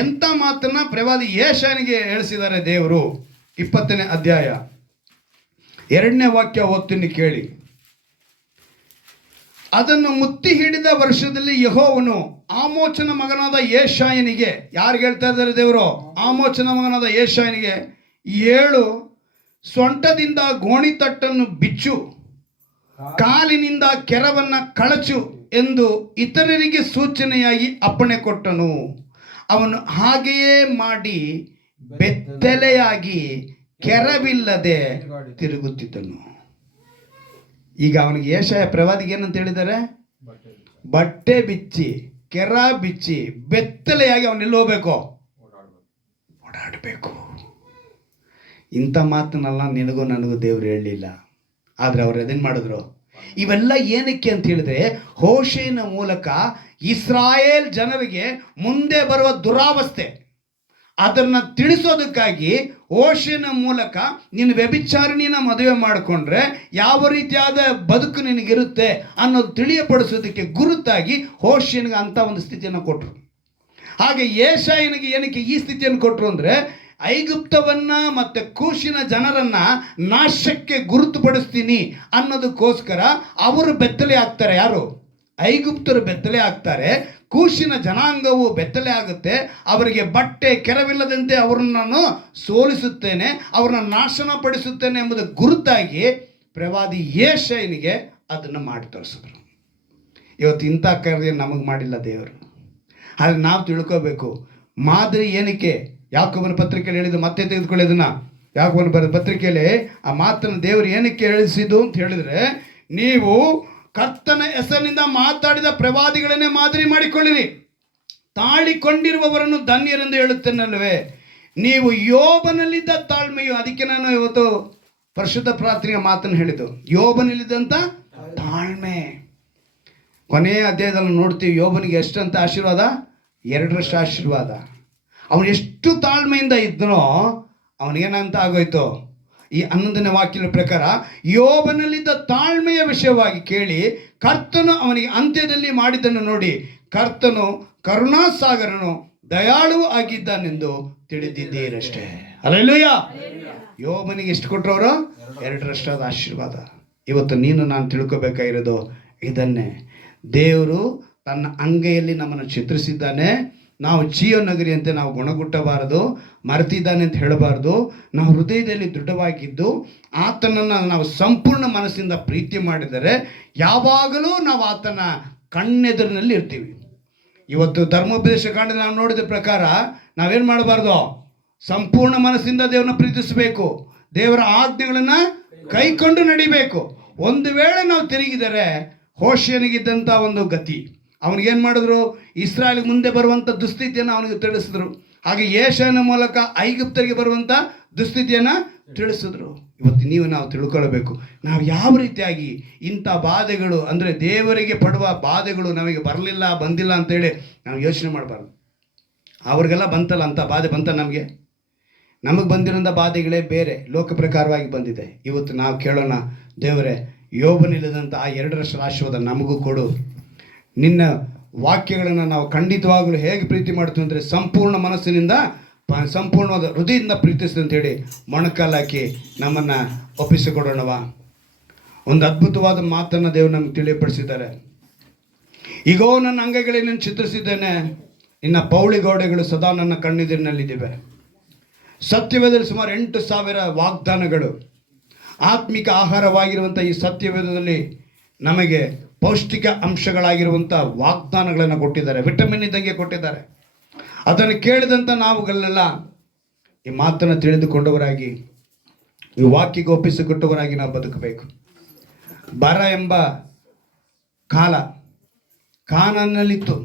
ಎಂಥ ಮಾತನ್ನ ಪ್ರವಾದಿ ಯೆಶಾಯನಿಗೆ ಹೇಳಿಸಿದ್ದಾರೆ ದೇವರು. 20ನೇ ಅಧ್ಯಾಯ 2ನೇ ವಾಕ್ಯ ಓದ್ತೀನಿ ಕೇಳಿ. ಅದನ್ನು ಮುತ್ತಿ ಹಿಡಿದ ವರ್ಷದಲ್ಲಿ ಯೆಹೋವನು ಆಮೋಚನ ಮಗನಾದ ಯೆಶಾಯನಿಗೆ, ಯಾರಿಗೆ ಹೇಳ್ತಾ ಇದ್ದಾರೆ ದೇವರು? ಆಮೋಚನ ಮಗನಾದ ಯೆಶಾಯನಿಗೆ, 7 ಸೊಂಟದಿಂದ ಗೋಣಿತಟ್ಟನ್ನು ಬಿಚ್ಚು, ಕಾಲಿನಿಂದ ಕೆರವನ್ನು ಕಳಚು ಎಂದು ಇತರರಿಗೆ ಸೂಚನೆಯಾಗಿ ಅಪ್ಪಣೆ ಕೊಟ್ಟನು. ಅವನು ಹಾಗೆಯೇ ಮಾಡಿ ಬೆತ್ತಲೆಯಾಗಿ ಕೆರವಿಲ್ಲದೆ ತಿರುಗುತ್ತಿದ್ದನು. ಈಗ ಅವನಿಗೆ ಯೆಶಾಯ ಪ್ರವಾದಿಗೆ ಏನಂತ ಹೇಳಿದ್ದಾರೆ? ಬಟ್ಟೆ ಬಿಚ್ಚಿ ಕೆರ ಬಿಚ್ಚಿ ಬೆತ್ತಲೆಯಾಗಿ ಅವನೆಲ್ಲಿ ಹೋಗ್ಬೇಕು? ಓಡಾಡಬೇಕು. ಇಂಥ ಮಾತನ್ನೆಲ್ಲ ನಿನಗೂ ನನಗೂ ದೇವರು ಹೇಳಲಿಲ್ಲ. ಆದರೆ ಅವ್ರು ಅದೇನು ಮಾಡಿದ್ರು? ಇವೆಲ್ಲ ಏನಕ್ಕೆ ಅಂತ ಹೇಳಿದ್ರೆ, ಹೋಶೇಯನ ಮೂಲಕ ಇಸ್ರಾಯೇಲ್ ಜನರಿಗೆ ಮುಂದೆ ಬರುವ ದುರಾವಸ್ಥೆ ಅದನ್ನು ತಿಳಿಸೋದಕ್ಕಾಗಿ ಹೋಶೇಯನ ಮೂಲಕ ನೀನು ವ್ಯಭಿಚಾರಿಣಿನ ಮದುವೆ ಮಾಡಿಕೊಂಡ್ರೆ ಯಾವ ರೀತಿಯಾದ ಬದುಕು ನಿನಗಿರುತ್ತೆ ಅನ್ನೋದು ತಿಳಿಯಪಡಿಸೋದಕ್ಕೆ ಗುರುತಾಗಿ ಹೋಶೇಯನಿಗೆ ಅಂಥ ಒಂದು ಸ್ಥಿತಿಯನ್ನು ಕೊಟ್ಟರು. ಹಾಗೆ ಯೆಶಾಯನಿಗೆ ಏನಕ್ಕೆ ಈ ಸ್ಥಿತಿಯನ್ನು ಕೊಟ್ಟರು ಅಂದರೆ, ಐಗುಪ್ತವನ್ನ ಮತ್ತು ಕೂಶಿನ ಜನರನ್ನ ನಾಶಕ್ಕೆ ಗುರುತುಪಡಿಸ್ತೀನಿ ಅನ್ನೋದಕ್ಕೋಸ್ಕರ ಅವರು ಬೆತ್ತಲೆ ಆಗ್ತಾರೆ. ಯಾರು? ಐಗುಪ್ತರು ಬೆತ್ತಲೆ ಆಗ್ತಾರೆ. ಕೂಶಿನ ಜನಾಂಗವು ಬೆತ್ತಲೆ ಆಗುತ್ತೆ. ಅವರಿಗೆ ಬಟ್ಟೆ ಕೆರವಿಲ್ಲದಂತೆ ಅವರನ್ನು ನಾನು ಸೋಲಿಸುತ್ತೇನೆ, ಅವ್ರನ್ನ ನಾಶನ ಪಡಿಸುತ್ತೇನೆ ಎಂಬುದು ಗುರುತಾಗಿ ಪ್ರವಾದಿ ಯೆಶಾಯನಿಗೆ ಅದನ್ನು ಮಾಡಿ ತೋರಿಸಿದ್ರು. ಇವತ್ತು ಇಂಥ ಕಾರ್ಯ ನಮಗೆ ಮಾಡಿಲ್ಲ ದೇವರು. ಆದರೆ ನಾವು ತಿಳ್ಕೋಬೇಕು ಮಾದರಿ ಏನಕ್ಕೆ. ಯಾಕೋಬನ ಪತ್ರಿಕೆಯಲ್ಲಿ ಹೇಳಿದ್ದು, ಮತ್ತೆ ತೆಗೆದುಕೊಳ್ಳಿ ಅದನ್ನು. ಯಾಕೋಬನ ಪತ್ರಿಕೆಯಲ್ಲಿ ಆ ಮಾತನ್ನು ದೇವರು ಏನಕ್ಕೆ ಹೇಳಿಸಿದ್ದು ಅಂತ ಹೇಳಿದರೆ, ನೀವು ಕರ್ತನ ಹೆಸರಿನಿಂದ ಮಾತಾಡಿದ ಪ್ರವಾದಿಗಳನ್ನೇ ಮಾದರಿ ಮಾಡಿಕೊಳ್ಳಿರಿ, ತಾಳಿಕೊಂಡಿರುವವರನ್ನು ಧನ್ಯರೆಂದು ಹೇಳುತ್ತೇನಲ್ವೇ. ನೀವು ಯೋಬನಲ್ಲಿದ್ದ ತಾಳ್ಮೆಯು, ಅದಕ್ಕೆ ನಾನು ಇವತ್ತು ಪರಿಶುದ್ಧ ಪ್ರಾರ್ಥನೆಯ ಮಾತನ್ನು ಹೇಳಿದ್ದು, ಯೋಬನಲ್ಲಿದ್ದಂಥ ತಾಳ್ಮೆ. ಕೊನೆಯ ಅಧ್ಯಾಯದಲ್ಲಿ ನೋಡ್ತೀವಿ ಯೋಬನಿಗೆ ಎಷ್ಟಂತ ಆಶೀರ್ವಾದ? 2ರಷ್ಟು ಆಶೀರ್ವಾದ. ಅವನು ಎಷ್ಟು ತಾಳ್ಮೆಯಿಂದ ಇದ್ದನೋ ಅವನಿಗೇನಂತ ಆಗೋಯ್ತು? ಈ 11ನೇ ವಾಕ್ಯದ ಪ್ರಕಾರ ಯೋಬನಲ್ಲಿದ್ದ ತಾಳ್ಮೆಯ ವಿಷಯವಾಗಿ ಕೇಳಿ ಕರ್ತನು ಅವನಿಗೆ ಅಂತ್ಯದಲ್ಲಿ ಮಾಡಿದ್ದನ್ನು ನೋಡಿ ಕರ್ತನು ಕರುಣಾಸಾಗರನು ದಯಾಳುವು ಆಗಿದ್ದಾನೆಂದು ತಿಳಿದಿದ್ದೀರಷ್ಟೇ. ಹಲ್ಲೆಲೂಯಾ. ಯೋಬನಿಗೆ ಎಷ್ಟು ಕೊಟ್ಟರವರು? 2ರಷ್ಟಾದ ಆಶೀರ್ವಾದ. ಇವತ್ತು ನೀನು ನಾನು ತಿಳ್ಕೊಬೇಕಾಗಿರೋದು ಇದನ್ನೇ. ದೇವರು ತನ್ನ ಅಂಗೈಯಲ್ಲಿ ನಮ್ಮನ್ನು ಚಿತ್ರಿಸಿದ್ದಾನೆ. ನಾವು ಚೀಯೋನ್ ನಗರಿ ಅಂತ ನಾವು ಗುಣಗುಟ್ಟಬಾರದು, ಮರೆತಿದ್ದಾನೆ ಅಂತ ಹೇಳಬಾರ್ದು. ನಾವು ಹೃದಯದಲ್ಲಿ ದೃಢವಾಗಿದ್ದು ಆತನನ್ನು ನಾವು ಸಂಪೂರ್ಣ ಮನಸ್ಸಿಂದ ಪ್ರೀತಿ ಮಾಡಿದರೆ ಯಾವಾಗಲೂ ನಾವು ಆತನ ಕಣ್ಣೆದುರಿನಲ್ಲಿ ಇರ್ತೀವಿ. ಇವತ್ತು ಧರ್ಮೋಪದೇಶ ಕಾಂಡದಲ್ಲಿ ನಾವು ನೋಡಿದ ಪ್ರಕಾರ ನಾವೇನು ಮಾಡಬಾರ್ದು? ಸಂಪೂರ್ಣ ಮನಸ್ಸಿಂದ ದೇವರನ್ನ ಪ್ರೀತಿಸಬೇಕು, ದೇವರ ಆಜ್ಞೆಗಳನ್ನು ಕೈಕೊಂಡು ನಡಿಬೇಕು. ಒಂದು ವೇಳೆ ನಾವು ತಿರುಗಿದರೆ ಹೋಶೇಯನಿಗಿದ್ದಂಥ ಒಂದು ಗತಿ. ಅವನಿಗೇನು ಮಾಡಿದ್ರು? ಇಸ್ರಾಯೇಲಿಗೆ ಮುಂದೆ ಬರುವಂಥ ದುಸ್ಥಿತಿಯನ್ನು ಅವನಿಗೆ ತಿಳಿಸಿದ್ರು. ಹಾಗೆ ಯೆಶಾಯನ ಮೂಲಕ ಐಗುಪ್ತರಿಗೆ ಬರುವಂಥ ದುಸ್ಥಿತಿಯನ್ನು ತಿಳಿಸಿದ್ರು. ಇವತ್ತು ನಾವು ತಿಳ್ಕೊಳ್ಬೇಕು. ನಾವು ಯಾವ ರೀತಿಯಾಗಿ ಇಂಥ ಬಾಧೆಗಳು, ಅಂದರೆ ದೇವರಿಗೆ ಪಡುವ ಬಾಧೆಗಳು ನಮಗೆ ಬರಲಿಲ್ಲ ಬಂದಿಲ್ಲ ಅಂತೇಳಿ ನಾವು ಯೋಚನೆ ಮಾಡಬಾರ್ದು. ಅವ್ರಿಗೆಲ್ಲ ಬಂತಲ್ಲ ಅಂಥ ಬಾಧೆ ಬಂತ, ನಮಗೆ ಬಂದಿರೋಂಥ ಬಾಧೆಗಳೇ ಬೇರೆ, ಲೋಕ ಪ್ರಕಾರವಾಗಿ ಬಂದಿದೆ. ಇವತ್ತು ನಾವು ಕೇಳೋಣ, ದೇವರೇ ಯೋಬನಿಲ್ಲದಂಥ ಆ 2 ವರ್ಷದ ಆಶೀರ್ವಾದ ನಮಗೂ ಕೊಡು. ನಿನ್ನ ವಾಕ್ಯಗಳನ್ನು ನಾವು ಖಂಡಿತವಾಗಲೂ ಹೇಗೆ ಪ್ರೀತಿ ಮಾಡ್ತೀವಿ ಅಂದರೆ ಸಂಪೂರ್ಣ ಮನಸ್ಸಿನಿಂದ ಸಂಪೂರ್ಣವಾದ ಹೃದಯದಿಂದ ಪ್ರೀತಿಸಿ ಅಂತೇಳಿ ಮೊಣಕಾಲಾಕಿ ನಮ್ಮನ್ನು ಒಪ್ಪಿಸಿಕೊಡೋಣವ. ಒಂದು ಅದ್ಭುತವಾದ ಮಾತನ್ನು ದೇವರು ನಮಗೆ ತಿಳಿಯಪಡಿಸಿದ್ದಾರೆ. ಈಗೋ ನನ್ನ ಅಂಗೈಗಳನ್ನು ಚಿತ್ರಿಸಿದ್ದೇನೆ, ನಿನ್ನ ಪೌಳಿ ಗೋಡೆಗಳು ಸದಾ ನನ್ನ ಕಣ್ಣೆದುರಿನಲ್ಲಿದ್ದಾವೆ. ಸತ್ಯವೇದದಲ್ಲಿ ಸುಮಾರು 8,000 ವಾಗ್ದಾನಗಳು, ಆತ್ಮಿಕ ಆಹಾರವಾಗಿರುವಂಥ ಈ ಸತ್ಯವೇದದಲ್ಲಿ ನಮಗೆ ಪೌಷ್ಟಿಕ ಅಂಶಗಳಾಗಿರುವಂಥ ವಾಗ್ದಾನಗಳನ್ನು ಕೊಟ್ಟಿದ್ದಾರೆ, ವಿಟಮಿನ್ ಇದ್ದಂಗೆ ಕೊಟ್ಟಿದ್ದಾರೆ. ಅದನ್ನು ಕೇಳಿದಂಥ ನಾವುಗಳೆಲ್ಲ ಈ ಮಾತನ್ನು ತಿಳಿದುಕೊಂಡವರಾಗಿ, ಈ ವಾಕ್ಯಕ್ಕೆ ಒಪ್ಪಿಸಿಕೊಟ್ಟವರಾಗಿ ನಾವು ಬದುಕಬೇಕು. ಬರ ಎಂಬ ಕಾಲ ಕಾನಾನ್ನಲ್ಲಿತ್ತು,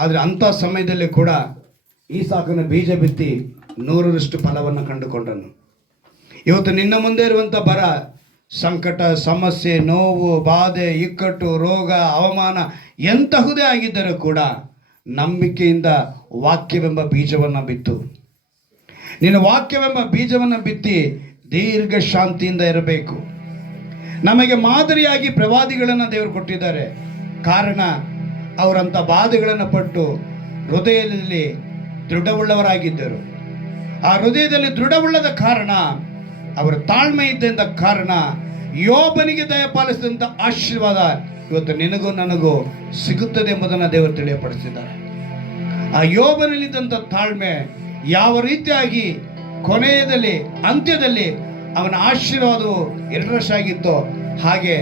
ಆದರೆ ಅಂಥ ಸಮಯದಲ್ಲಿ ಕೂಡ ಈಸಾಕನ ಬೀಜ ಬಿತ್ತಿ 100ರಷ್ಟು ಫಲವನ್ನು ಕಂಡುಕೊಂಡನು. ಇವತ್ತು ನಿನ್ನ ಮುಂದೆ ಇರುವಂಥ ಬರ, ಸಂಕಟ, ಸಮಸ್ಯೆ, ನೋವು, ಬಾಧೆ, ಇಕ್ಕಟ್ಟು, ರೋಗ, ಅವಮಾನ ಎಂತಹುದೇ ಆಗಿದ್ದರೂ ಕೂಡ ನಂಬಿಕೆಯಿಂದ ವಾಕ್ಯವೆಂಬ ಬೀಜವನ್ನು ಬಿತ್ತು. ನಿನ್ನ ವಾಕ್ಯವೆಂಬ ಬೀಜವನ್ನು ಬಿತ್ತಿ ದೀರ್ಘ ಶಾಂತಿಯಿಂದ ಇರಬೇಕು. ನಮಗೆ ಮಾದರಿಯಾಗಿ ಪ್ರವಾದಿಗಳನ್ನು ದೇವರು ಕೊಟ್ಟಿದ್ದಾರೆ. ಕಾರಣ ಅವರಂಥ ಬಾಧೆಗಳನ್ನು ಪಟ್ಟು ಹೃದಯದಲ್ಲಿ ದೃಢವುಳ್ಳವರಾಗಿದ್ದರು. ಆ ಹೃದಯದಲ್ಲಿ ದೃಢವುಳ್ಳದ ಕಾರಣ, ಅವರ ತಾಳ್ಮೆ ಇದ್ದಂಥ ಕಾರಣ ಯೋಬನಿಗೆ ದಯಪಾಲಿಸಿದಂಥ ಆಶೀರ್ವಾದ ಇವತ್ತು ನಿನಗೂ ನನಗೂ ಸಿಗುತ್ತದೆ ಎಂಬುದನ್ನು ದೇವರು ತಿಳಿಯಪಡಿಸಿದ್ದಾರೆ. ಆ ಯೋಬನಲ್ಲಿದ್ದಂಥ ತಾಳ್ಮೆ ಯಾವ ರೀತಿಯಾಗಿ ಕೊನೆಯದಲ್ಲಿ ಅಂತ್ಯದಲ್ಲಿ ಅವನ ಆಶೀರ್ವಾದವು 2 ವರ್ಷ ಆಗಿತ್ತೋ, ಹಾಗೆ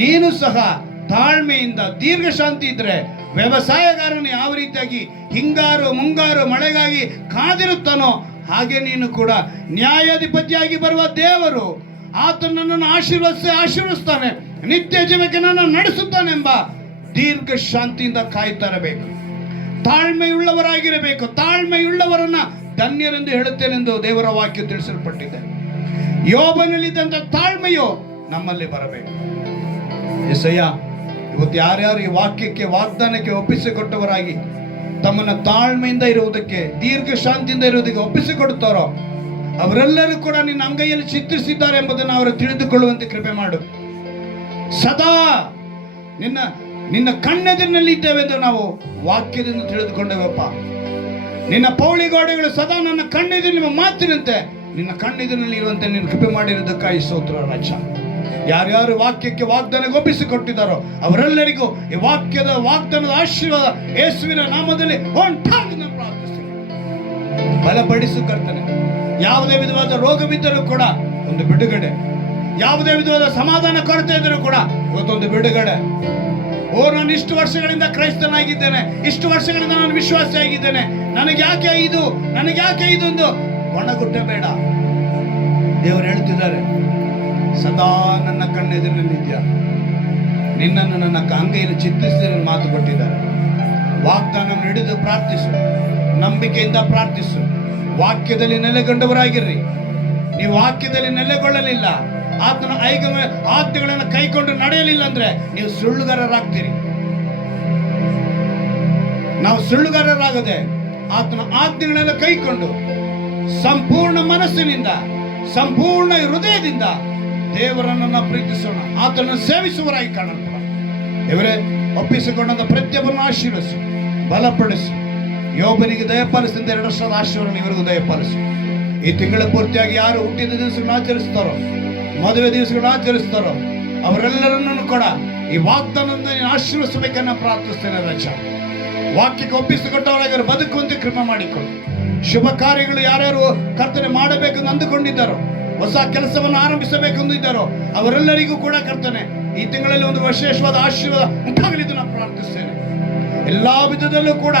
ನೀನು ಸಹ ತಾಳ್ಮೆಯಿಂದ ದೀರ್ಘ ಶಾಂತಿ ಇದ್ದರೆ, ವ್ಯವಸಾಯಗಾರನು ಯಾವ ರೀತಿಯಾಗಿ ಹಿಂಗಾರು ಮುಂಗಾರು ಮಳೆಗಾಗಿ ಕಾದಿರುತ್ತಾನೋ ಹಾಗೆ ನೀನು ಕೂಡ ನ್ಯಾಯಾಧಿಪತಿಯಾಗಿ ಬರುವ ದೇವರು ಆತನನ್ನು ಆಶೀರ್ವದಿಸ್ತಾನೆ, ನಿತ್ಯ ಜೀವಕ್ಕೆ ನನ್ನ ನಡೆಸುತ್ತಾನೆಂಬ ದೀರ್ಘ ಶಾಂತಿಯಿಂದ ಕಾಯ್ತಾ ಇರಬೇಕು. ತಾಳ್ಮೆಯುಳ್ಳವರಾಗಿರಬೇಕು. ತಾಳ್ಮೆಯುಳ್ಳವರನ್ನ ಧನ್ಯರೆಂದು ಹೇಳುತ್ತೇನೆಂದು ದೇವರ ವಾಕ್ಯ ತಿಳಿಸಲ್ಪಟ್ಟಿದೆ. ಯೋಬನಲ್ಲಿದ್ದಂಥ ತಾಳ್ಮೆಯು ನಮ್ಮಲ್ಲಿ ಬರಬೇಕು. ಯೆಸಯ್ಯ ಇವತ್ತು ಯಾರ್ಯಾರು ಈ ವಾಕ್ಯಕ್ಕೆ ವಾಗ್ದಾನಕ್ಕೆ ಒಪ್ಪಿಸಿಕೊಟ್ಟವರಾಗಿ ತಮ್ಮನ್ನು ತಾಳ್ಮೆಯಿಂದ ಇರುವುದಕ್ಕೆ, ದೀರ್ಘ ಶಾಂತಿಯಿಂದ ಇರುವುದಕ್ಕೆ ಒಪ್ಪಿಸಿಕೊಡುತ್ತಾರೋ ಅವರೆಲ್ಲರೂ ಕೂಡ ನಿನ್ನ ಅಂಗೈಯಲ್ಲಿ ಚಿತ್ರಿಸಿದ್ದಾರೆ ಎಂಬುದನ್ನು ಅವರು ತಿಳಿದುಕೊಳ್ಳುವಂತೆ ಕೃಪೆ ಮಾಡು. ಸದಾ ನಿನ್ನ ಕಣ್ಣೆದುರಿನಲ್ಲಿ ಇದ್ದೇವೆ ಎಂದು ನಾವು ವಾಕ್ಯದಿಂದ ತಿಳಿದುಕೊಂಡೇವಪ್ಪ. ನಿನ್ನ ಪೌಳಿ ಗೋಡೆಗಳು ಸದಾ ನನ್ನ ಕಣ್ಣೆದುರು ನಿಮ್ಮ ಮಾತಿನಂತೆ ನಿನ್ನ ಕಣ್ಣೆದುರಿನಲ್ಲಿ ಇರುವಂತೆ ನೀನು ಕೃಪೆ ಮಾಡಿರುವುದಕ್ಕಾಗಿ ಸ್ತೋತ್ರ ರಾಜ. ಯಾರ್ಯಾರು ವಾಕ್ಯಕ್ಕೆ ವಾಗ್ದಾನಕ್ಕೆ ಒಪ್ಪಿಸಿಕೊಟ್ಟಿದ್ದಾರೋ ಅವರೆಲ್ಲರಿಗೂ ಈ ವಾಗ್ದಾನದ ಆಶೀರ್ವಾದ ಯೇಸುವಿನ ನಾಮದಲ್ಲಿ ಹೊಂಟಾಗಿ ನಾನು ಪ್ರಾರ್ಥಿಸ್ತೇನೆ. ಬಲಪಡಿಸು ಕರ್ತನೆ. ಯಾವುದೇ ವಿಧವಾದ ರೋಗವಿದ್ದರೂ ಕೂಡ ಒಂದು ಬಿಡುಗಡೆ, ಯಾವುದೇ ವಿಧವಾದ ಸಮಾಧಾನ ಕೊರತೆ ಇದ್ದರೂ ಕೂಡ ಇವತ್ತೊಂದು ಬಿಡುಗಡೆ. ನಾನು ಇಷ್ಟು ವರ್ಷಗಳಿಂದ ಕ್ರೈಸ್ತನಾಗಿದ್ದೇನೆ, ಇಷ್ಟು ವರ್ಷಗಳಿಂದ ನಾನು ವಿಶ್ವಾಸಿಯಾಗಿದ್ದೇನೆ, ನನಗೆ ಯಾಕೆ ಇದು ಎಂದು ಒಣಗುಟ್ಟಬೇಡ. ದೇವರು ಹೇಳ್ತಿದ್ದಾರೆ, ಸದಾ ನನ್ನ ಕಣ್ಣೆದುರಿನಲ್ಲಿದ್ಯಾ, ನಿನ್ನನ್ನು ನನ್ನ ಅಂಗೈಯಲ್ಲಿ ಚಿತ್ರಿಸಿ ಮಾತು ಕೊಟ್ಟಿದ್ದಾರೆ. ವಾಗ್ದಾನ ಹಿಡಿದು ಪ್ರಾರ್ಥಿಸು, ನಂಬಿಕೆಯಿಂದ ಪ್ರಾರ್ಥಿಸು, ವಾಕ್ಯದಲ್ಲಿ ನೆಲೆಗೊಂಡವರಾಗಿರ್ರಿ. ನೀವು ವಾಕ್ಯದಲ್ಲಿ ನೆಲೆಗೊಳ್ಳಲಿಲ್ಲ, ಆತನ ಆಜ್ಞೆಗಳನ್ನು ಕೈಕೊಂಡು ನಡೆಯಲಿಲ್ಲ ಅಂದ್ರೆ ನೀವು ಸುಳ್ಳುಗಾರರಾಗ್ತೀರಿ. ನಾವು ಸುಳ್ಳುಗಾರರಾಗದೆ ಆತನ ಆಜ್ಞೆಗಳೆಲ್ಲ ಕೈಕೊಂಡು ಸಂಪೂರ್ಣ ಮನಸ್ಸಿನಿಂದ ಸಂಪೂರ್ಣ ಹೃದಯದಿಂದ ದೇವರನ್ನು ನಾವು ಪ್ರೀತಿಸೋಣ, ಆತನನ್ನು ಸೇವಿಸುವರಾಗಿ ಕಾಣೋಣ. ಇವರೇ ಒಪ್ಪಿಸಿಕೊಂಡ ಪ್ರತಿಯೊಬ್ಬರನ್ನು ಆಶೀರ್ವದಿಸು, ಬಲಪಡಿಸು. ಯೋಬನಿಗೆ ದಯಪಾಲಿಸಿದ 2 ವರ್ಷದ ಆಶೀರ್ವಾದ ಇವರಿಗೂ ದಯಪಾಲಿಸು. ಈ ತಿಂಗಳ ಪೂರ್ತಿಯಾಗಿ ಯಾರು ಹುಟ್ಟಿದ ದಿವಸಗಳನ್ನು ಆಚರಿಸ್ತಾರೋ, ಮದುವೆ ದಿವಸಗಳನ್ನು ಆಚರಿಸ್ತಾರೋ ಅವರೆಲ್ಲರನ್ನು ಕೂಡ ಈ ವಾಗ್ದಾನದಿಂದ ಆಶೀರ್ವದಿಸಬೇಕನ್ನ ಪ್ರಾರ್ಥಿಸ್ತೇನೆ ರಾಜ. ವಾಕ್ಯಕ್ಕೆ ಒಪ್ಪಿಸಿಕೊಟ್ಟವರಾಗಿ ಬದುಕುವಂತೆ ಕೃಪೆ ಮಾಡಿಕೊಳ್ಳು. ಶುಭ ಕಾರ್ಯಗಳು ಯಾರ್ಯಾರು ಕರ್ತನೆ ಮಾಡಬೇಕೆಂದು ಅಂದುಕೊಂಡಿದ್ದಾರೋ, ಹೊಸ ಕೆಲಸವನ್ನು ಆರಂಭಿಸಬೇಕೆಂದು ಇದ್ದಾರೋ ಅವರೆಲ್ಲರಿಗೂ ಕೂಡ ಕರ್ತನೆ ಈ ತಿಂಗಳಲ್ಲಿ ಒಂದು ವಿಶೇಷವಾದ ಆಶೀರ್ವಾದ ಉಂಟಾಗಲಿದ್ದು ನಾನು ಪ್ರಾರ್ಥಿಸ್ತೇನೆ. ಎಲ್ಲಾ ವಿಧದಲ್ಲೂ ಕೂಡ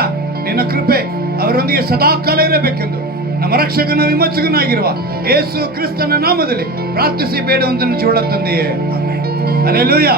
ನಿನ್ನ ಕೃಪೆ ಅವರೊಂದಿಗೆ ಸದಾಕಾಲ ಇರಬೇಕೆಂದು ನಮ್ಮ ರಕ್ಷಕನ ವಿಮೋಚಕನಾಗಿರುವ ಯೇಸು ಕ್ರಿಸ್ತನ ನಾಮದಲ್ಲಿ ಪ್ರಾರ್ಥಿಸಿ ಬೇಡುವಂತನ್ನು ಜೋಳ ತಂದೆಯೇ. ಆಮೆನ್. ಹಲ್ಲೆಲೂಯಾ.